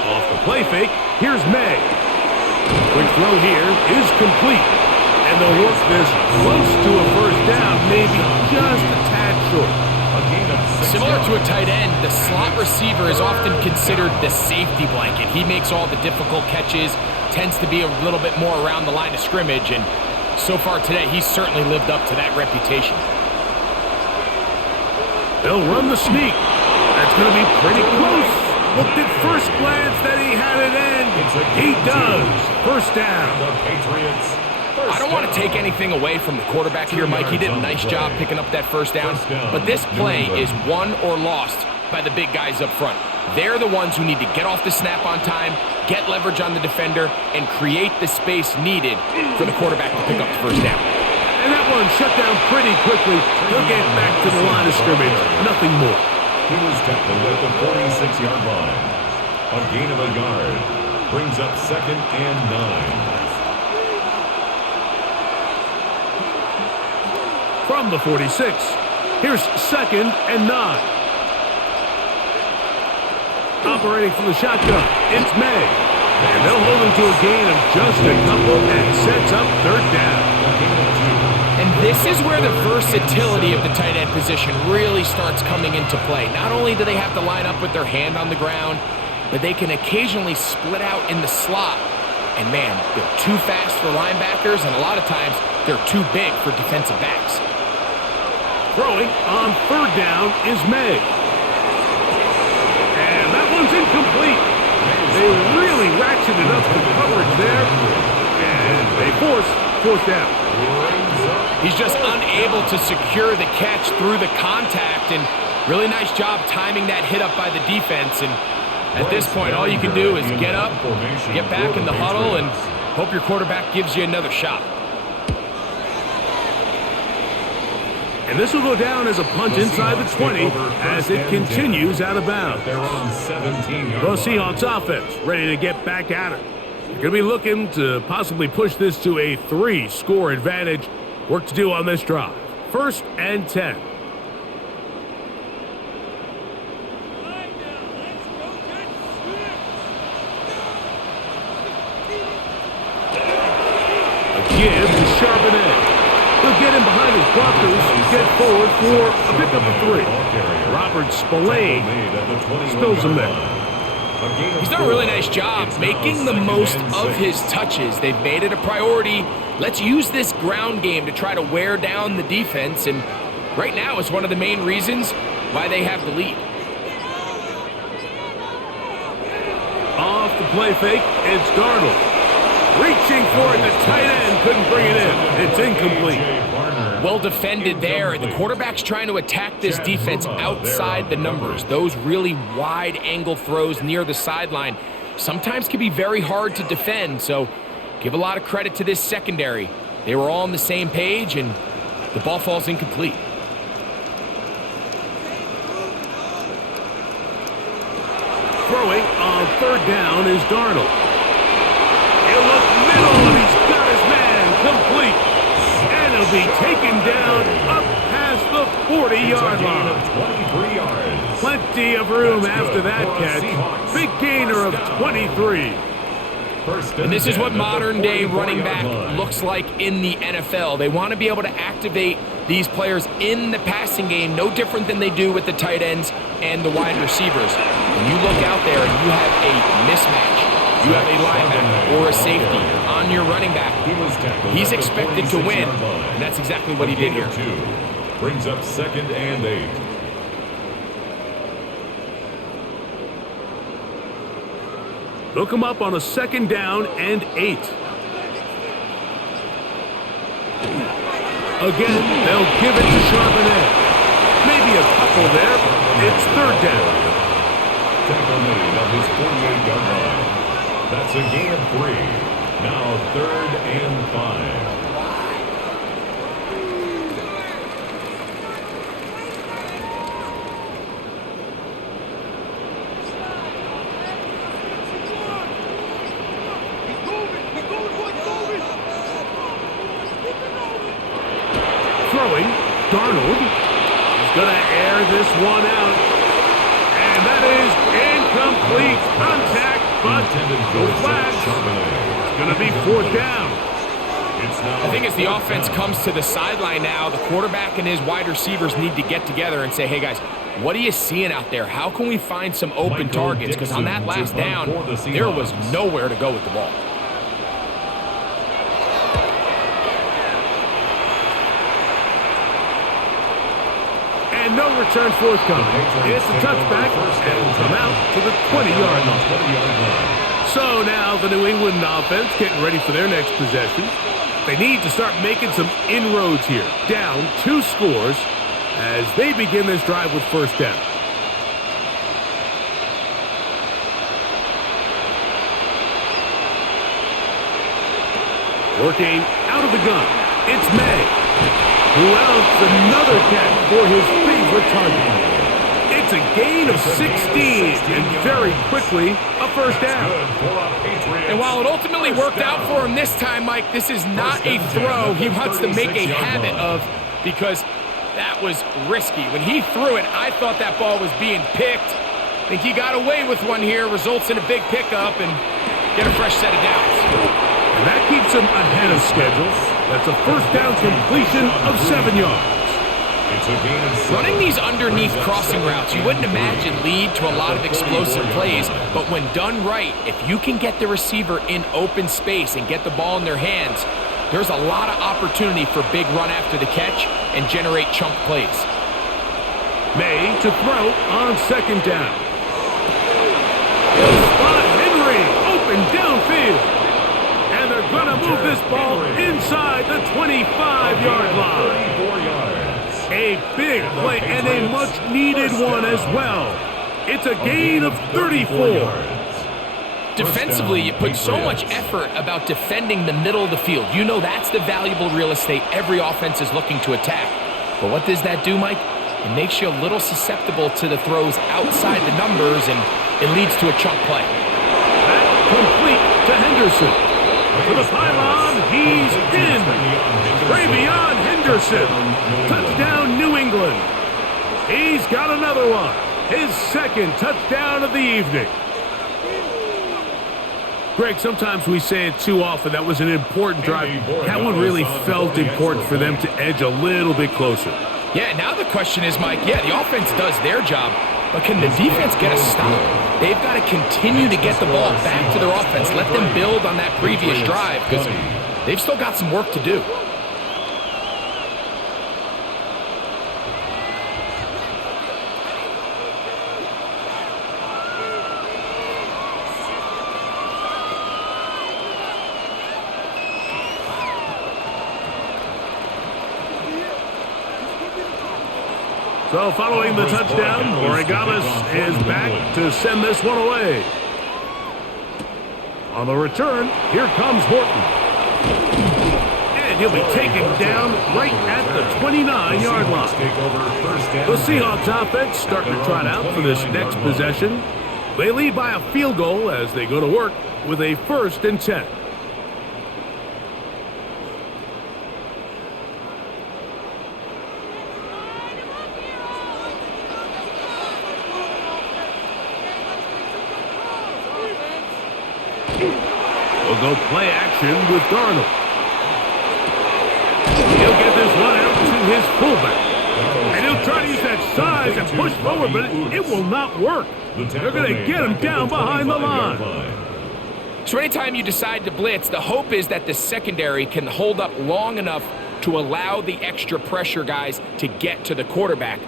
Off the play fake, here's May. Quick throw here is complete. And they'll work this close to a 1st down, maybe just a tad short. Similar to a tight end, the slot receiver is often considered the safety blanket. He makes all the difficult catches, tends to be a little bit more around the line of scrimmage, and so far today, he's certainly lived up to that reputation. They'll run the sneak. That's going to be pretty close. Looked at first glance that he had it in. He does. 1st down. The Patriots. I don't want to take anything away from the quarterback here, Mike. He did a nice job picking up that 1st down. But this play is won or lost by the big guys up front. They're the ones who need to get off the snap on time, get leverage on the defender, and create the space needed for the quarterback to pick up the 1st down. And that one shut down pretty quickly. He'll get back to the line of scrimmage. Nothing more. He was tackled at the 46-yard line. A gain of a yard brings up 2nd and 9. From the 46, here's 2nd and 9. Operating from the shotgun, it's May. And they'll hold him to a gain of just a couple and sets up 3rd down. And this is where the versatility of the tight end position really starts coming into play. Not only do they have to line up with their hand on the ground, but they can occasionally split out in the slot. And man, they're too fast for linebackers, and a lot of times they're too big for defensive backs. Throwing on 3rd down is May. And that one's incomplete. They really ratcheted up the coverage there. And they force 4th down. He's just unable to secure the catch through the contact, and really nice job timing that hit up by the defense. And at this point, all you can do is get up, get back in the huddle, and hope your quarterback gives you another shot. And this will go down as a punt inside the 20 as it continues out of bounds. They're on 17-yard The Seahawks offense ready to get back at it. They're going to be looking to possibly push this to a 3-score advantage. Work to do on this drive. 1st and 10. A give to Charbonnet. He'll get him behind his blockers and get forward for a pickup of 3. Robert Spillane spills him there. He's done a really nice job making the most of his touches. They've made it a priority. Let's use this ground game to try to wear down the defense, and right now it's one of the main reasons why they have the lead. Off the play fake, it's Darnold. Reaching for it, the tight end couldn't bring it in. It's incomplete. Well defended there. The quarterback's trying to attack this defense outside the numbers. Those really wide angle throws near the sideline sometimes can be very hard to defend, so give a lot of credit to this secondary. They were all on the same page, and the ball falls incomplete. Throwing on third down is Darnold. He'll look middle, and he's got his man complete. And he'll be taken down up past the 40-yard line. 23 yards. Plenty of room after that catch. Big gainer of 23. And this is what modern-day running back looks like in the NFL. They want to be able to activate these players in the passing game, no different than they do with the tight ends and the wide receivers. When you look out there and you have a mismatch, you have a linebacker or a safety on your running back, he's expected to win, and that's exactly what he did here. Brings up 2nd and 8. They'll come up on a 2nd down and 8. Again, they'll give it to Charbonnet. Maybe a couple there. It's 3rd down. Tackle made on his 48-yard line. That's a gain of 3. Now 3rd and 5. Throwing, Darnold. He's going to air this one out. And that is incomplete. Contact, but no flash. It's going to be 4th down. I think as the offense comes to the sideline now, the quarterback and his wide receivers need to get together and say, hey, guys, what are you seeing out there? How can we find some open targets? Because on that last down, there was nowhere to go with the ball. And no return forthcoming. It's a touchback, and will come out to the 20-yard line. So now the New England offense getting ready for their next possession. They need to start making some inroads here. Down 2 scores as they begin this drive with 1st down. Working out of the gun, it's May. Who else? Another catch for his favorite target. It's a gain of 16, and very quickly, a 1st down. And while it ultimately worked out for him this time, Mike, this is not a throw he wants to make a habit of, because that was risky. When he threw it, I thought that ball was being picked. I think he got away with one here, results in a big pickup, and get a fresh set of downs. And that keeps him ahead of schedule. That's a 1st down completion of 7 yards. Running these underneath crossing routes, you wouldn't imagine lead to a lot of explosive plays, but when done right, if you can get the receiver in open space and get the ball in their hands, there's a lot of opportunity for big run after the catch and generate chunk plays. May to throw on 2nd down. He'll spot Henry open downfield. And they're going to move this ball inside the 25-yard line. A big play and a much-needed one as well. It's a gain of 34. Defensively, you put so much effort about defending the middle of the field. You know that's the valuable real estate every offense is looking to attack. But what does that do, Mike? It makes you a little susceptible to the throws outside the numbers, and it leads to a chunk play. That complete to Henderson. To the pylon, he's in. Travion Henderson. Touchdown, New England. He's got another one. His 2nd touchdown of the evening. Greg, sometimes we say it too often. That was an important drive. That one really felt important for them to edge a little bit closer. Yeah, now the question is, Mike, yeah, the offense does their job, but can the defense get a stop? They've got to continue to get the ball back to their offense. Let them build on that previous drive, because they've still got some work to do. So following the touchdown, Oregamis is back to send this one away. On the return, here comes Horton. And he'll be taken down right at the 29-yard line. The Seahawks offense starting to trot out for this next possession. They lead by a field goal as they go to work with a 1st and 10. We'll go play action with Darnold. He'll get this one out to his fullback. And he'll try to use that size and push forward, but it will not work. They're going to get him down behind the line. So anytime you decide to blitz, the hope is that the secondary can hold up long enough to allow the extra pressure guys to get to the quarterback.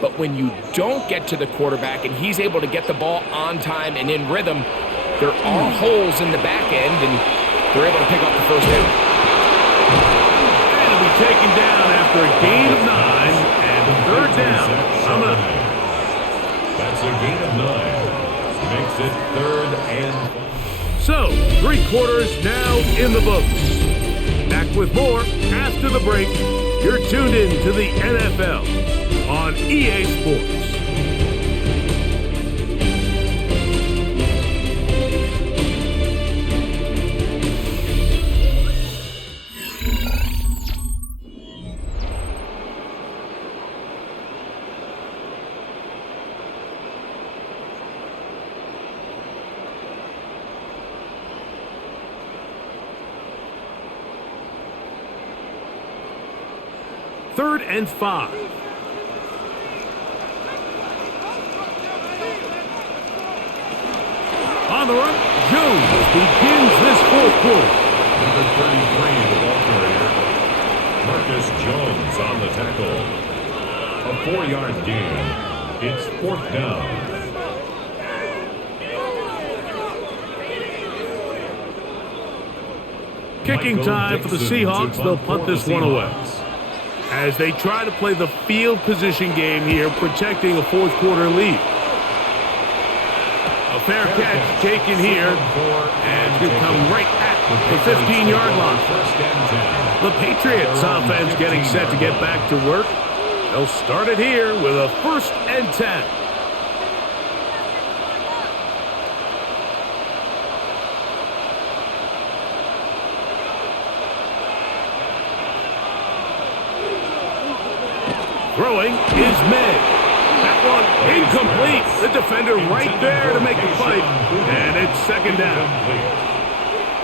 But when you don't get to the quarterback and he's able to get the ball on time and in rhythm, there are holes in the back end, and they're able to pick up the 1st down. And it'll be taken down after a gain of 9 and 3rd down. Coming up. That's a gain of 9. Makes it 3rd and... So, 3 quarters now in the books. Back with more after the break. You're tuned in to the NFL on EA Sports. Third and 5. On the run, Jones begins this 4th quarter. Number 33, the ball carrier, Marcus Jones on the tackle. A 4-yard gain. It's 4th down. Kicking time for the Seahawks. They'll punt this one away as they try to play the field position game here, protecting a 4th quarter lead. A fair catch taken here, and it's going to come right at the 15-yard line. The Patriots offense getting set to get back to work. They'll start it here with a 1st and 10. Throwing is May. That one incomplete. The defender right there to make the fight. And it's 2nd down.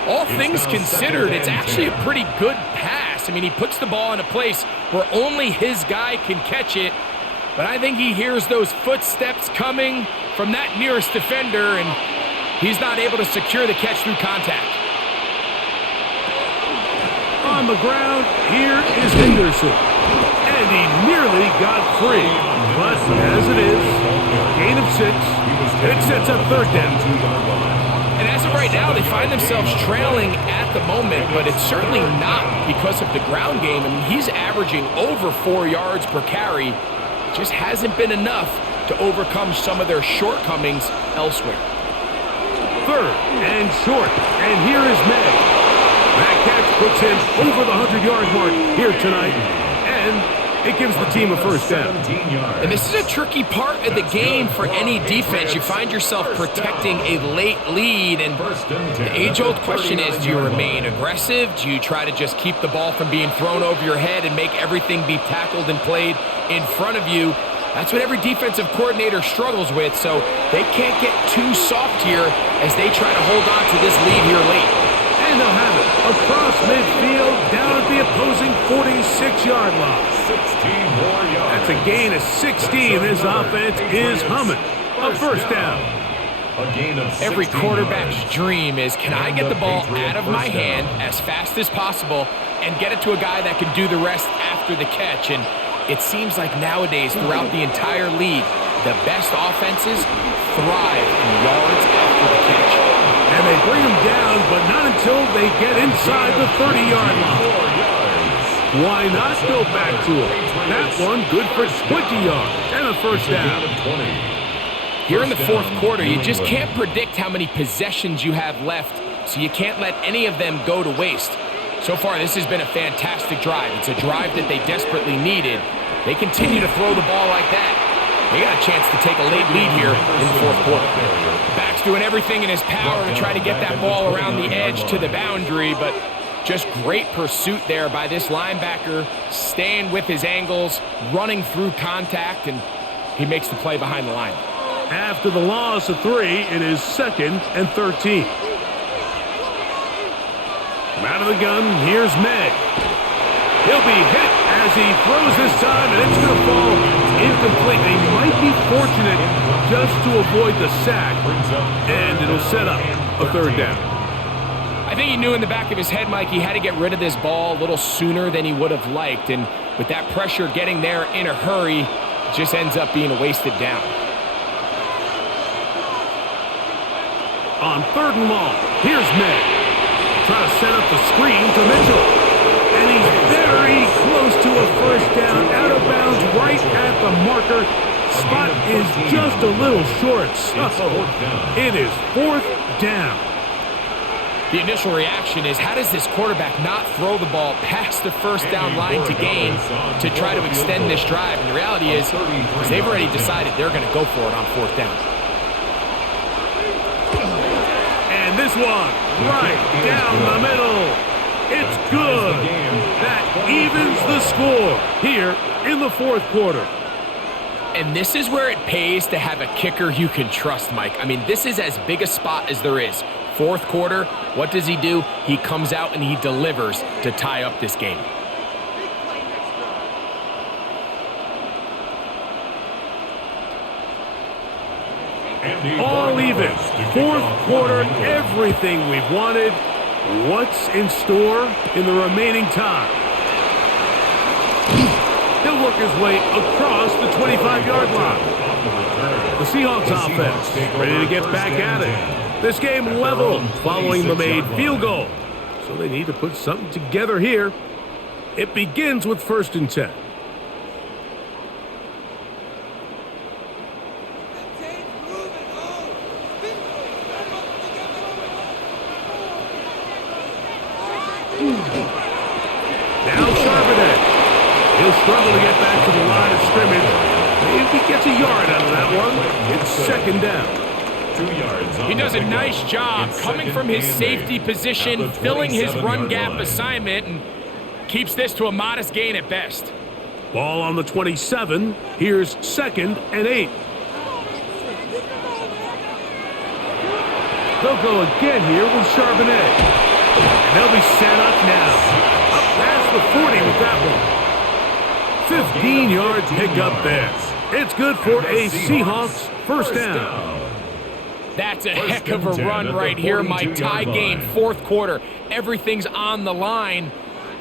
All things considered, it's actually a pretty good pass. I mean, he puts the ball in a place where only his guy can catch it. But I think he hears those footsteps coming from that nearest defender, and he's not able to secure the catch through contact. On the ground, here is Henderson. And he nearly got free. But as it is, gain of 6. It sets up 3rd down. And as of right now, they find themselves trailing at the moment, but it's certainly not because of the ground game. I mean, he's averaging over 4 yards per carry. Just hasn't been enough to overcome some of their shortcomings elsewhere. 3rd and short. And here is May. That catch puts him over the 100-yard mark here tonight. And it gives the team a 1st down. And this is a tricky part of the game for any defense. You find yourself protecting a late lead, and the age-old question is, do you remain aggressive? Do you try to just keep the ball from being thrown over your head and make everything be tackled and played in front of you? That's what every defensive coordinator struggles with, so they can't get too soft here as they try to hold on to this lead here late. And they'll have it across midfield, down at the opposing 46-yard line. 16 more yards. That's a gain of 16. This offense is humming. A 1st down. A gain of 16 Every quarterback's yards. dream is, can I get the ball out of my hand as fast as possible and get it to a guy that can do the rest after the catch? And it seems like nowadays, throughout the entire league, the best offenses thrive in yards after the catch. And they bring him down, but not until they get inside the 30-yard line. Why not go back to him? That one good for 20 yards and a 1st down. Here in the 4th quarter, you just can't predict how many possessions you have left, so you can't let any of them go to waste. So far, this has been a fantastic drive. It's a drive that they desperately needed. They continue to throw the ball like that. They got a chance to take a late lead here in the fourth quarter. Back's doing everything in his power to try to get that ball around the edge to the boundary, but just great pursuit there by this linebacker, staying with his angles, running through contact, and he makes the play behind the line. After the loss of 3, it is 2nd and 13. From out of the gun, here's Meg. He'll be hit as he throws this time, and it's going to fall incomplete. They might be fortunate just to avoid the sack, and it'll set up a 3rd down. I think he knew in the back of his head, Mike, he had to get rid of this ball a little sooner than he would have liked, and with that pressure getting there in a hurry, it just ends up being a wasted down. On 3rd and long, here's Meg. Trying to set up the screen to Mitchell. And he's very close to a 1st down, out of bounds, right at the marker. Spot is just a little short. So it is 4th down. The initial reaction is, how does this quarterback not throw the ball past the 1st down line to gain to try to extend this drive? And the reality is they've already decided they're going to go for it on 4th down. And this one, right down the middle. It's good. That evens the score here in the 4th quarter. And this is where it pays to have a kicker you can trust, Mike. I mean, this is as big a spot as there is. 4th quarter, what does he do? He comes out and he delivers to tie up this game. All even. 4th quarter, everything we've wanted. What's in store in the remaining time? He'll work his way across the 25-yard line. The Seahawks offense ready to get back at it. This game level following the made field goal. So they need to put something together here. It begins with 1st and 10. Now Charbonnet. He'll struggle to get back to the line of scrimmage. If he gets a yard out of that one, it's 2nd down. 2 yards. He does a nice job coming from his safety position, filling his run gap assignment, and keeps this to a modest gain at best. Ball on the 27. Here's 2nd and 8. They'll go again here with Charbonnet. And they'll be set up now. Up past the 40 with that one. 15-yard pickup there. It's good for a Seahawks 1st down. That's a heck of a run right here, Mike. Tie game, 4th quarter. Everything's on the line.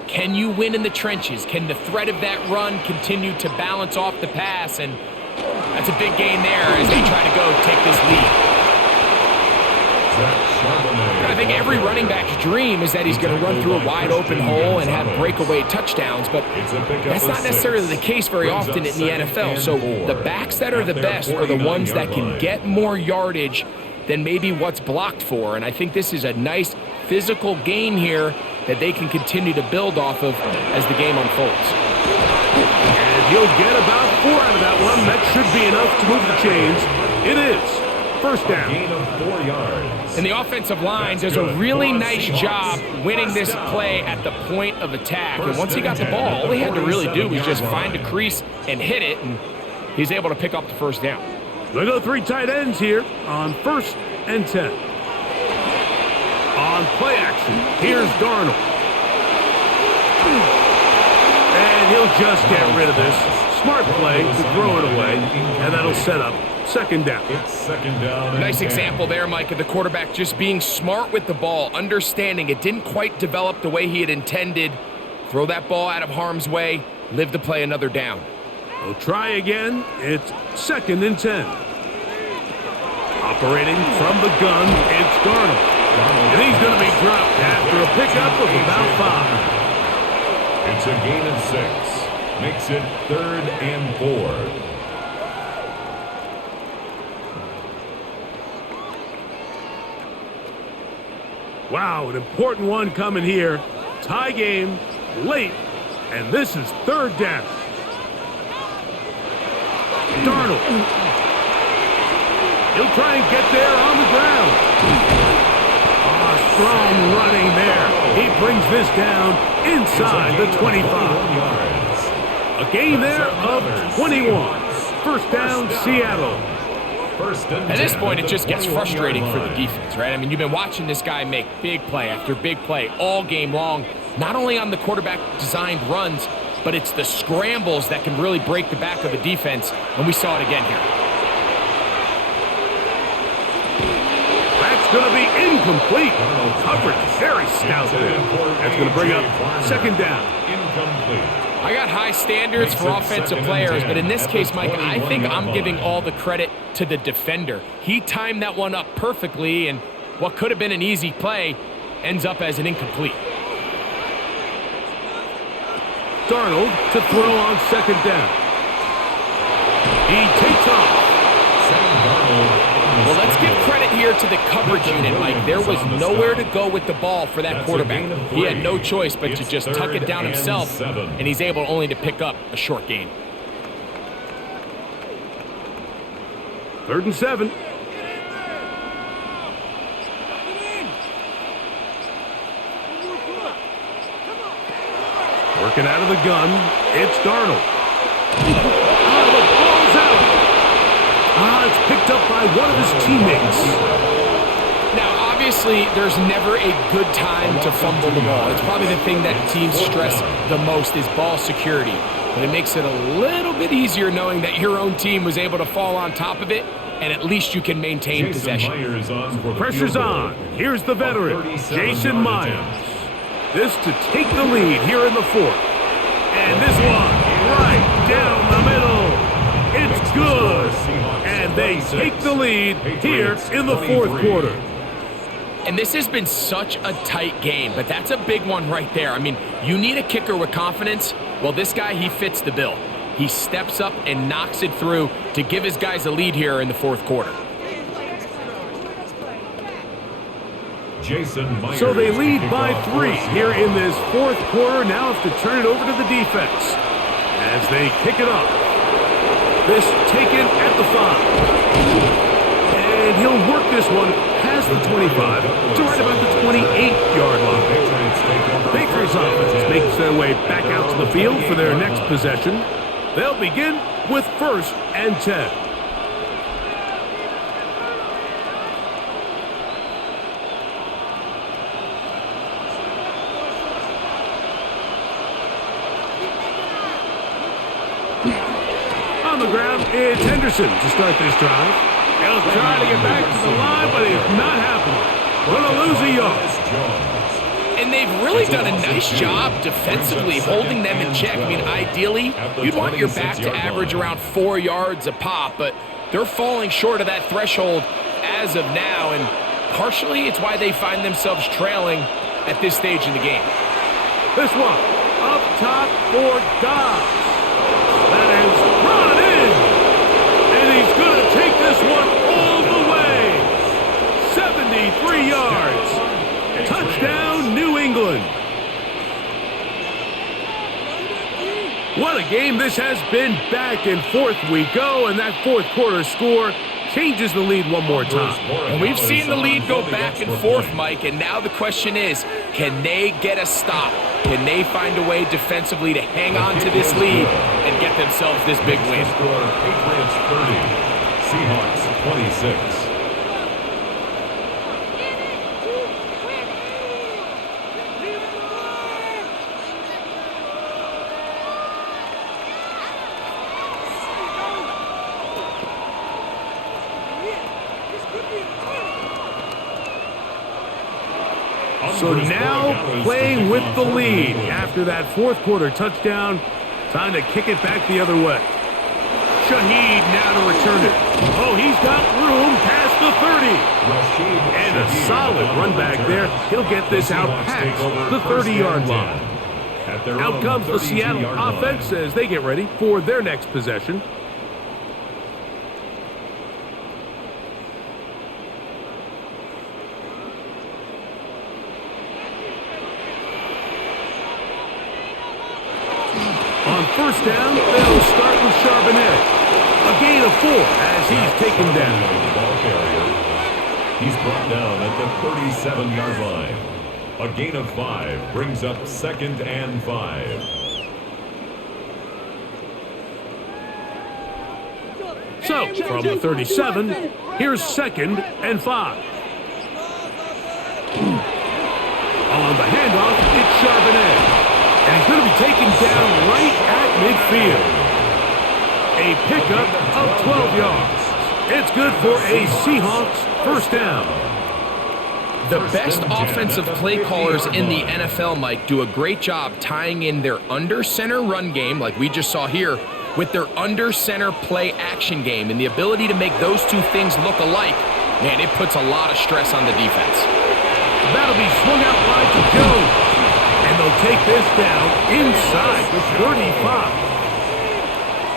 Can you win in the trenches? Can the threat of that run continue to balance off the pass? And that's a big gain there as they try to go take this lead. I think every running back's dream is that he's going to run through a wide open hole and have breakaway touchdowns, but that's not necessarily the case very often in the NFL. So the backs that are the best are the ones that can get more yardage than maybe what's blocked for. And I think this is a nice physical gain here that they can continue to build off of as the game unfolds. And he'll get about 4 out of that one. That should be enough to move the chains. It is 1st down. Gain of 4 yards. And the offensive line does a really nice job winning this play at the point of attack. And once he got the ball, all he had to really do was just find a crease and hit it, and he's able to pick up the 1st down. They go 3 tight ends here on 1st and 10. On play action, here's Darnold. And he'll just get rid of this. Smart play to throw it away, and that'll set up 2nd down. It's 2nd down. Nice example there, Mike, of the quarterback just being smart with the ball, understanding it didn't quite develop the way he had intended. Throw that ball out of harm's way, live to play another down. We'll try again. It's 2nd and 10. Operating from the gun, it's Darnold. And he's going to be dropped after a pickup of about 5. It's a gain of 6. Makes it 3rd and 4. Wow, an important one coming here. tie game late, and this is third down. Darnold. He'll try and get there on the ground. Strong running there. He brings this down inside the 25. A gain there of 21. First down, Seattle. At this point, it just gets frustrating for the defense, right? I mean, you've been watching this guy make big play after big play all game long, not only on the quarterback-designed runs, but it's the scrambles that can really break the back of the defense, and we saw it again here. That's going to be incomplete. Coverage very stout there. That's going to bring up second down. Incomplete. I got high standards for offensive players, but in this case, Mike, I think I'm giving all the credit to the defender. He timed that one up perfectly, and what could have been an easy play ends up as an incomplete. Darnold to throw on second down. He takes off. Well, let's give credit here to the coverage unit, Mike. There was nowhere to go with the ball for that quarterback. He had no choice but to just tuck it down himself, and he's able only to pick up a short gain. 3rd and 7. Working out of the gun, it's Darnold. The ball's out. It's picked up by one of his teammates. Now, obviously, there's never a good time to fumble the ball. It's probably the thing that teams stress the most is ball security. But it makes it a little bit easier knowing that your own team was able to fall on top of it, and at least you can maintain possession. Pressure's on. Here's the veteran, Jason Myers. This to take the lead here in the 4th. And this one right down the middle. It's good. And they take the lead here in the 4th quarter. And this has been such a tight game, but that's a big one right there. I mean, you need a kicker with confidence. Well, this guy, he fits the bill. He steps up and knocks it through to give his guys a lead here in the 4th quarter. So they lead by 3 here in this 4th quarter. Now have to turn it over to the defense as they kick it up. This taken at the 5. And he'll work this one past the 25 to right about the 28-yard line. Patriots offense makes their way back out to the field for their next possession. They'll begin with 1st and 10. On the ground, it's Henderson to start this drive. He'll try to get back to the line, but it's not happening. Going to lose a yard. And they've really done a nice job defensively holding them in check. I mean, ideally, you'd want your back to average around 4 yards a pop, but they're falling short of that threshold as of now, and partially it's why they find themselves trailing at this stage in the game. This one, up top for Dobbs. That is brought in, and he's going to take this one all the way. 73 yards. Touchdown, New England. What a game this has been. Back and forth we go, and that 4th quarter score changes the lead one more time. And we've seen the lead go back and forth, Mike, and now the question is, can they get a stop? Can they find a way defensively to hang on to this lead and get themselves this big win? Patriots 30, Seahawks 26. So now playing with the lead after that 4th quarter touchdown. Time to kick it back the other way. Shaheed now to return it. Oh, he's got room past the 30. And a solid run back there. He'll get this out past the 30-yard line. Out comes the Seattle offense as they get ready for their next possession. first down, they'll start with Charbonnet. A gain of 4 as he's taken down. Ball carrier. He's brought down at the 37-yard line. A gain of 5 brings up 2nd and 5. So, from the 37, here's 2nd and 5. On the handoff, it's Charbonnet. And he's going to be taken down right at midfield. A pickup of 12 yards. It's good for a Seahawks first down. The best offensive play callers in the NFL, Mike, do a great job tying in their under-center run game, like we just saw here, with their under-center play action game. And the ability to make those two things look alike, man, it puts a lot of stress on the defense. That'll be swung out wide to Jones. And they'll take this down inside the 35.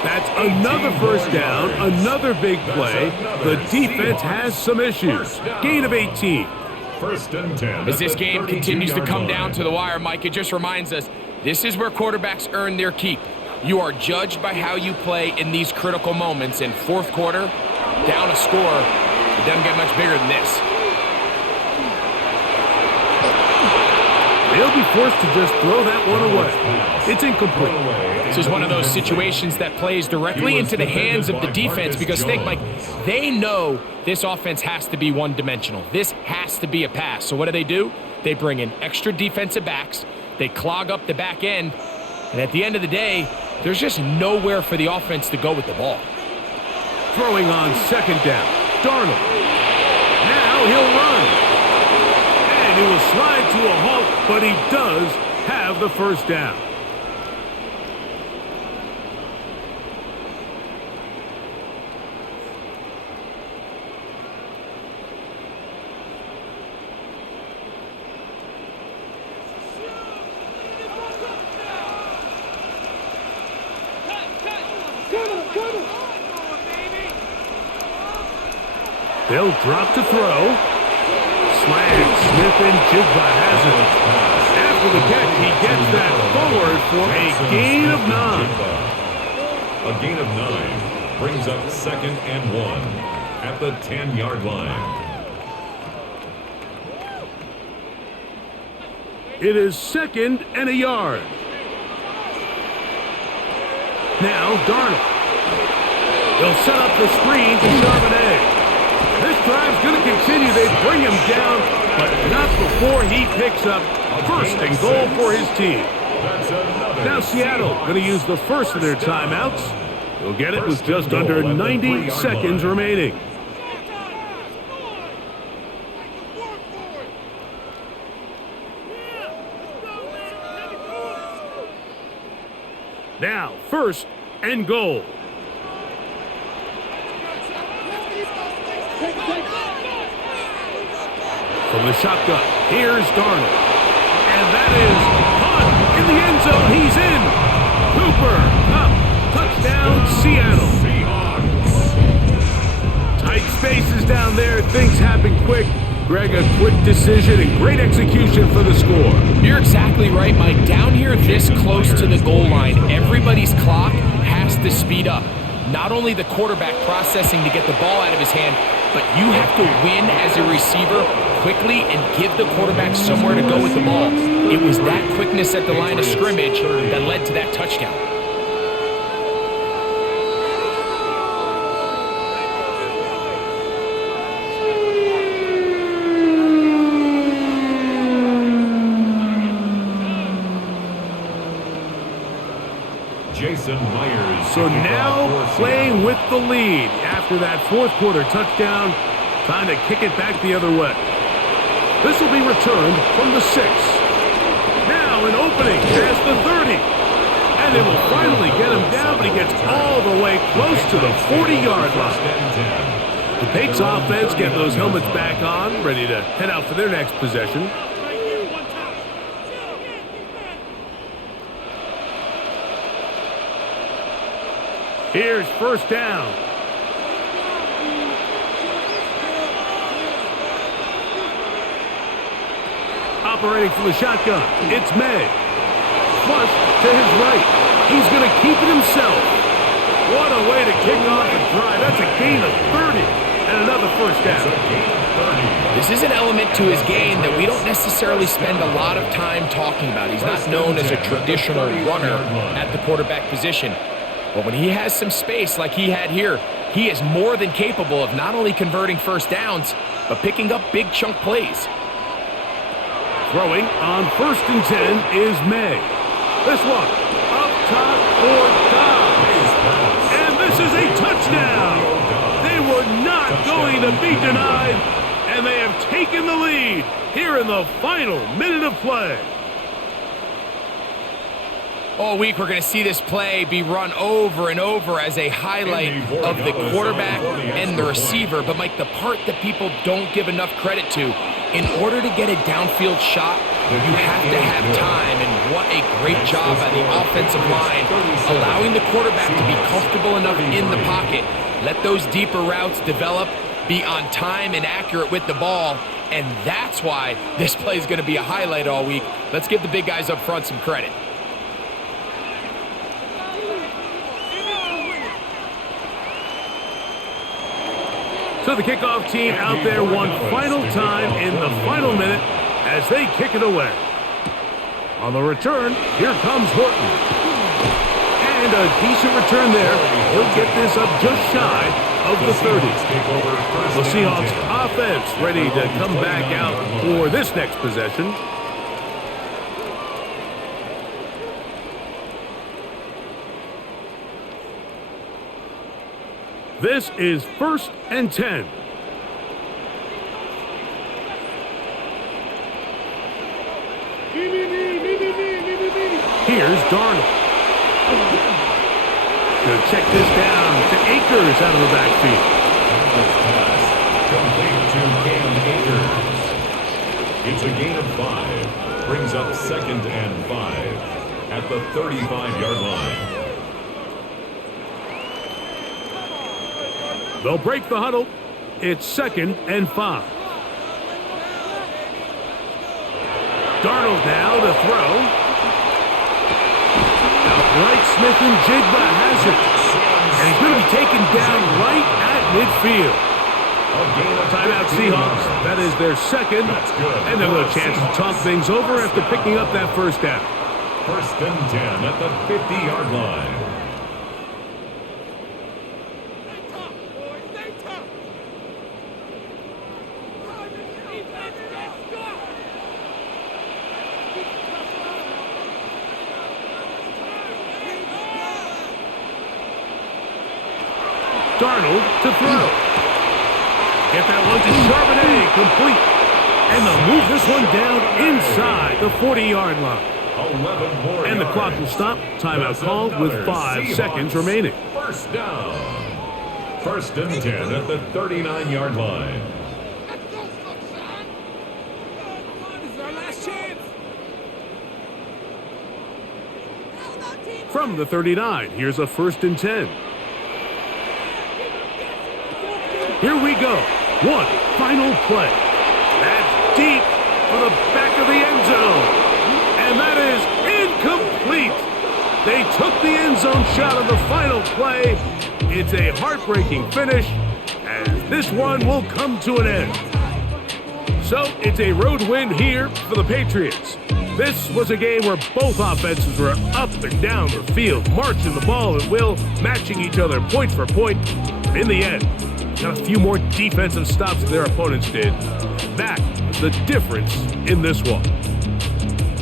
That's another first down, another big play. The defense has some issues. Gain of 18. 1st and 10. As this game continues to come down to the wire, Mike, it just reminds us, this is where quarterbacks earn their keep. You are judged by how you play in these critical moments. In fourth quarter, down a score, it doesn't get much bigger than this. They'll be forced to just throw that one away. It's incomplete. This is one of those situations that plays directly into the hands of the defense because think, Mike, they know this offense has to be one-dimensional. This has to be a pass. So what do? They bring in extra defensive backs. They clog up the back end. And at the end of the day, there's just nowhere for the offense to go with the ball. Throwing on 2nd down. Darnold. Now he'll run. And he will slide to a halt, but he does have the first down. They'll drop to throw. Slang, Smith and Jigba has it. After the catch, he gets that forward for a gain of 9. A gain of 9 brings up 2nd and 1 at the 10-yard line. It is 2nd and a yard. Now Darnold. They'll set up the screen to Charbonnet. This drive's going to continue. They bring him down, but not before he picks up 1st and goal for his team. Now Seattle going to use the first of their timeouts. They'll get it with just under 90 seconds remaining. Now 1st and goal. From the shotgun, here's Darnold. And that is caught in the end zone. He's in. Cooper up. Touchdown, Seattle. Tight spaces down there. Things happen quick. Greg, a quick decision and great execution for the score. You're exactly right, Mike. Down here this close to the goal line, everybody's clock has to speed up. Not only the quarterback processing to get the ball out of his hand, but you have to win as a receiver quickly and give the quarterback somewhere to go with the ball. It was that quickness at the line of scrimmage that led to that touchdown. Jason Myers. So now playing with the lead after that fourth quarter touchdown, trying to kick it back the other way. This will be returned from the 6. Now an opening past the 30. And they will finally get him down, but he gets all the way close to the 40-yard line. The Patriots offense getting those helmets back on, ready to head out for their next possession. Here's first down. Operating from the shotgun, it's May. flush to his right. He's going to keep it himself. What a way to kick off the drive. That's a gain of 30 and another first down. This is an element to his game that we don't necessarily spend a lot of time talking about. He's not known as a traditional runner at the quarterback position. But when he has some space like he had here, he is more than capable of not only converting first downs, but picking up big chunk plays. Throwing on 1st and 10 is May. This one up top for Dobbs. And this is a touchdown. They were not going to be denied, and they have taken the lead here in the final minute of play. All week, we're going to see this play be run over and over as a highlight of the quarterback and the receiver. But, Mike, the part that people don't give enough credit to, in order to get a downfield shot, you have to have time. And what a great job by the offensive line, allowing the quarterback to be comfortable enough in the pocket. Let those deeper routes develop, be on time and accurate with the ball. And that's why this play is going to be a highlight all week. Let's give the big guys up front some credit. So the kickoff team out there one final time in the final minute as they kick it away. On the return, here comes Horton. And a decent return there. He'll get this up just shy of the 30. The Seahawks offense ready to come back out for this next possession. This is 1st and 10. Here's Darnold. Going to check this down to Akers out of the backfield. Complete to Cam Akers. It's a gain of 5. Brings up 2nd and 5 at the 35-yard line. They'll break the huddle. It's 2nd and 5. Darnold now to throw. Outright Smith and Jigba has it. And he's going to be taken down right at midfield. Timeout Seahawks. That is their 2nd. And they'll have a chance to talk things over after picking up that first down. 1st and 10 at the 50-yard line. Darnold to throw. Get that one to Charbonnet, complete. And they'll move this one down inside the 40-yard line. And the clock will stop. Timeout called with 5 seconds remaining. First down. 1st and 10 at the 39-yard line. From the 39, here's a 1st and 10. Here we go. One final play. That's deep for the back of the end zone. And that is incomplete. They took the end zone shot on the final play. It's a heartbreaking finish as this one will come to an end. So it's a road win here for the Patriots. This was a game where both offenses were up and down the field, marching the ball at will, matching each other point for point. In the end, got a few more defensive stops than their opponents did. That was the difference in this one.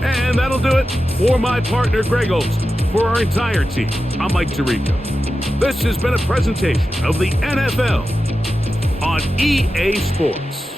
And that'll do it for my partner, Greg Olson. For our entire team, I'm Mike Tirico. This has been a presentation of the NFL on EA Sports.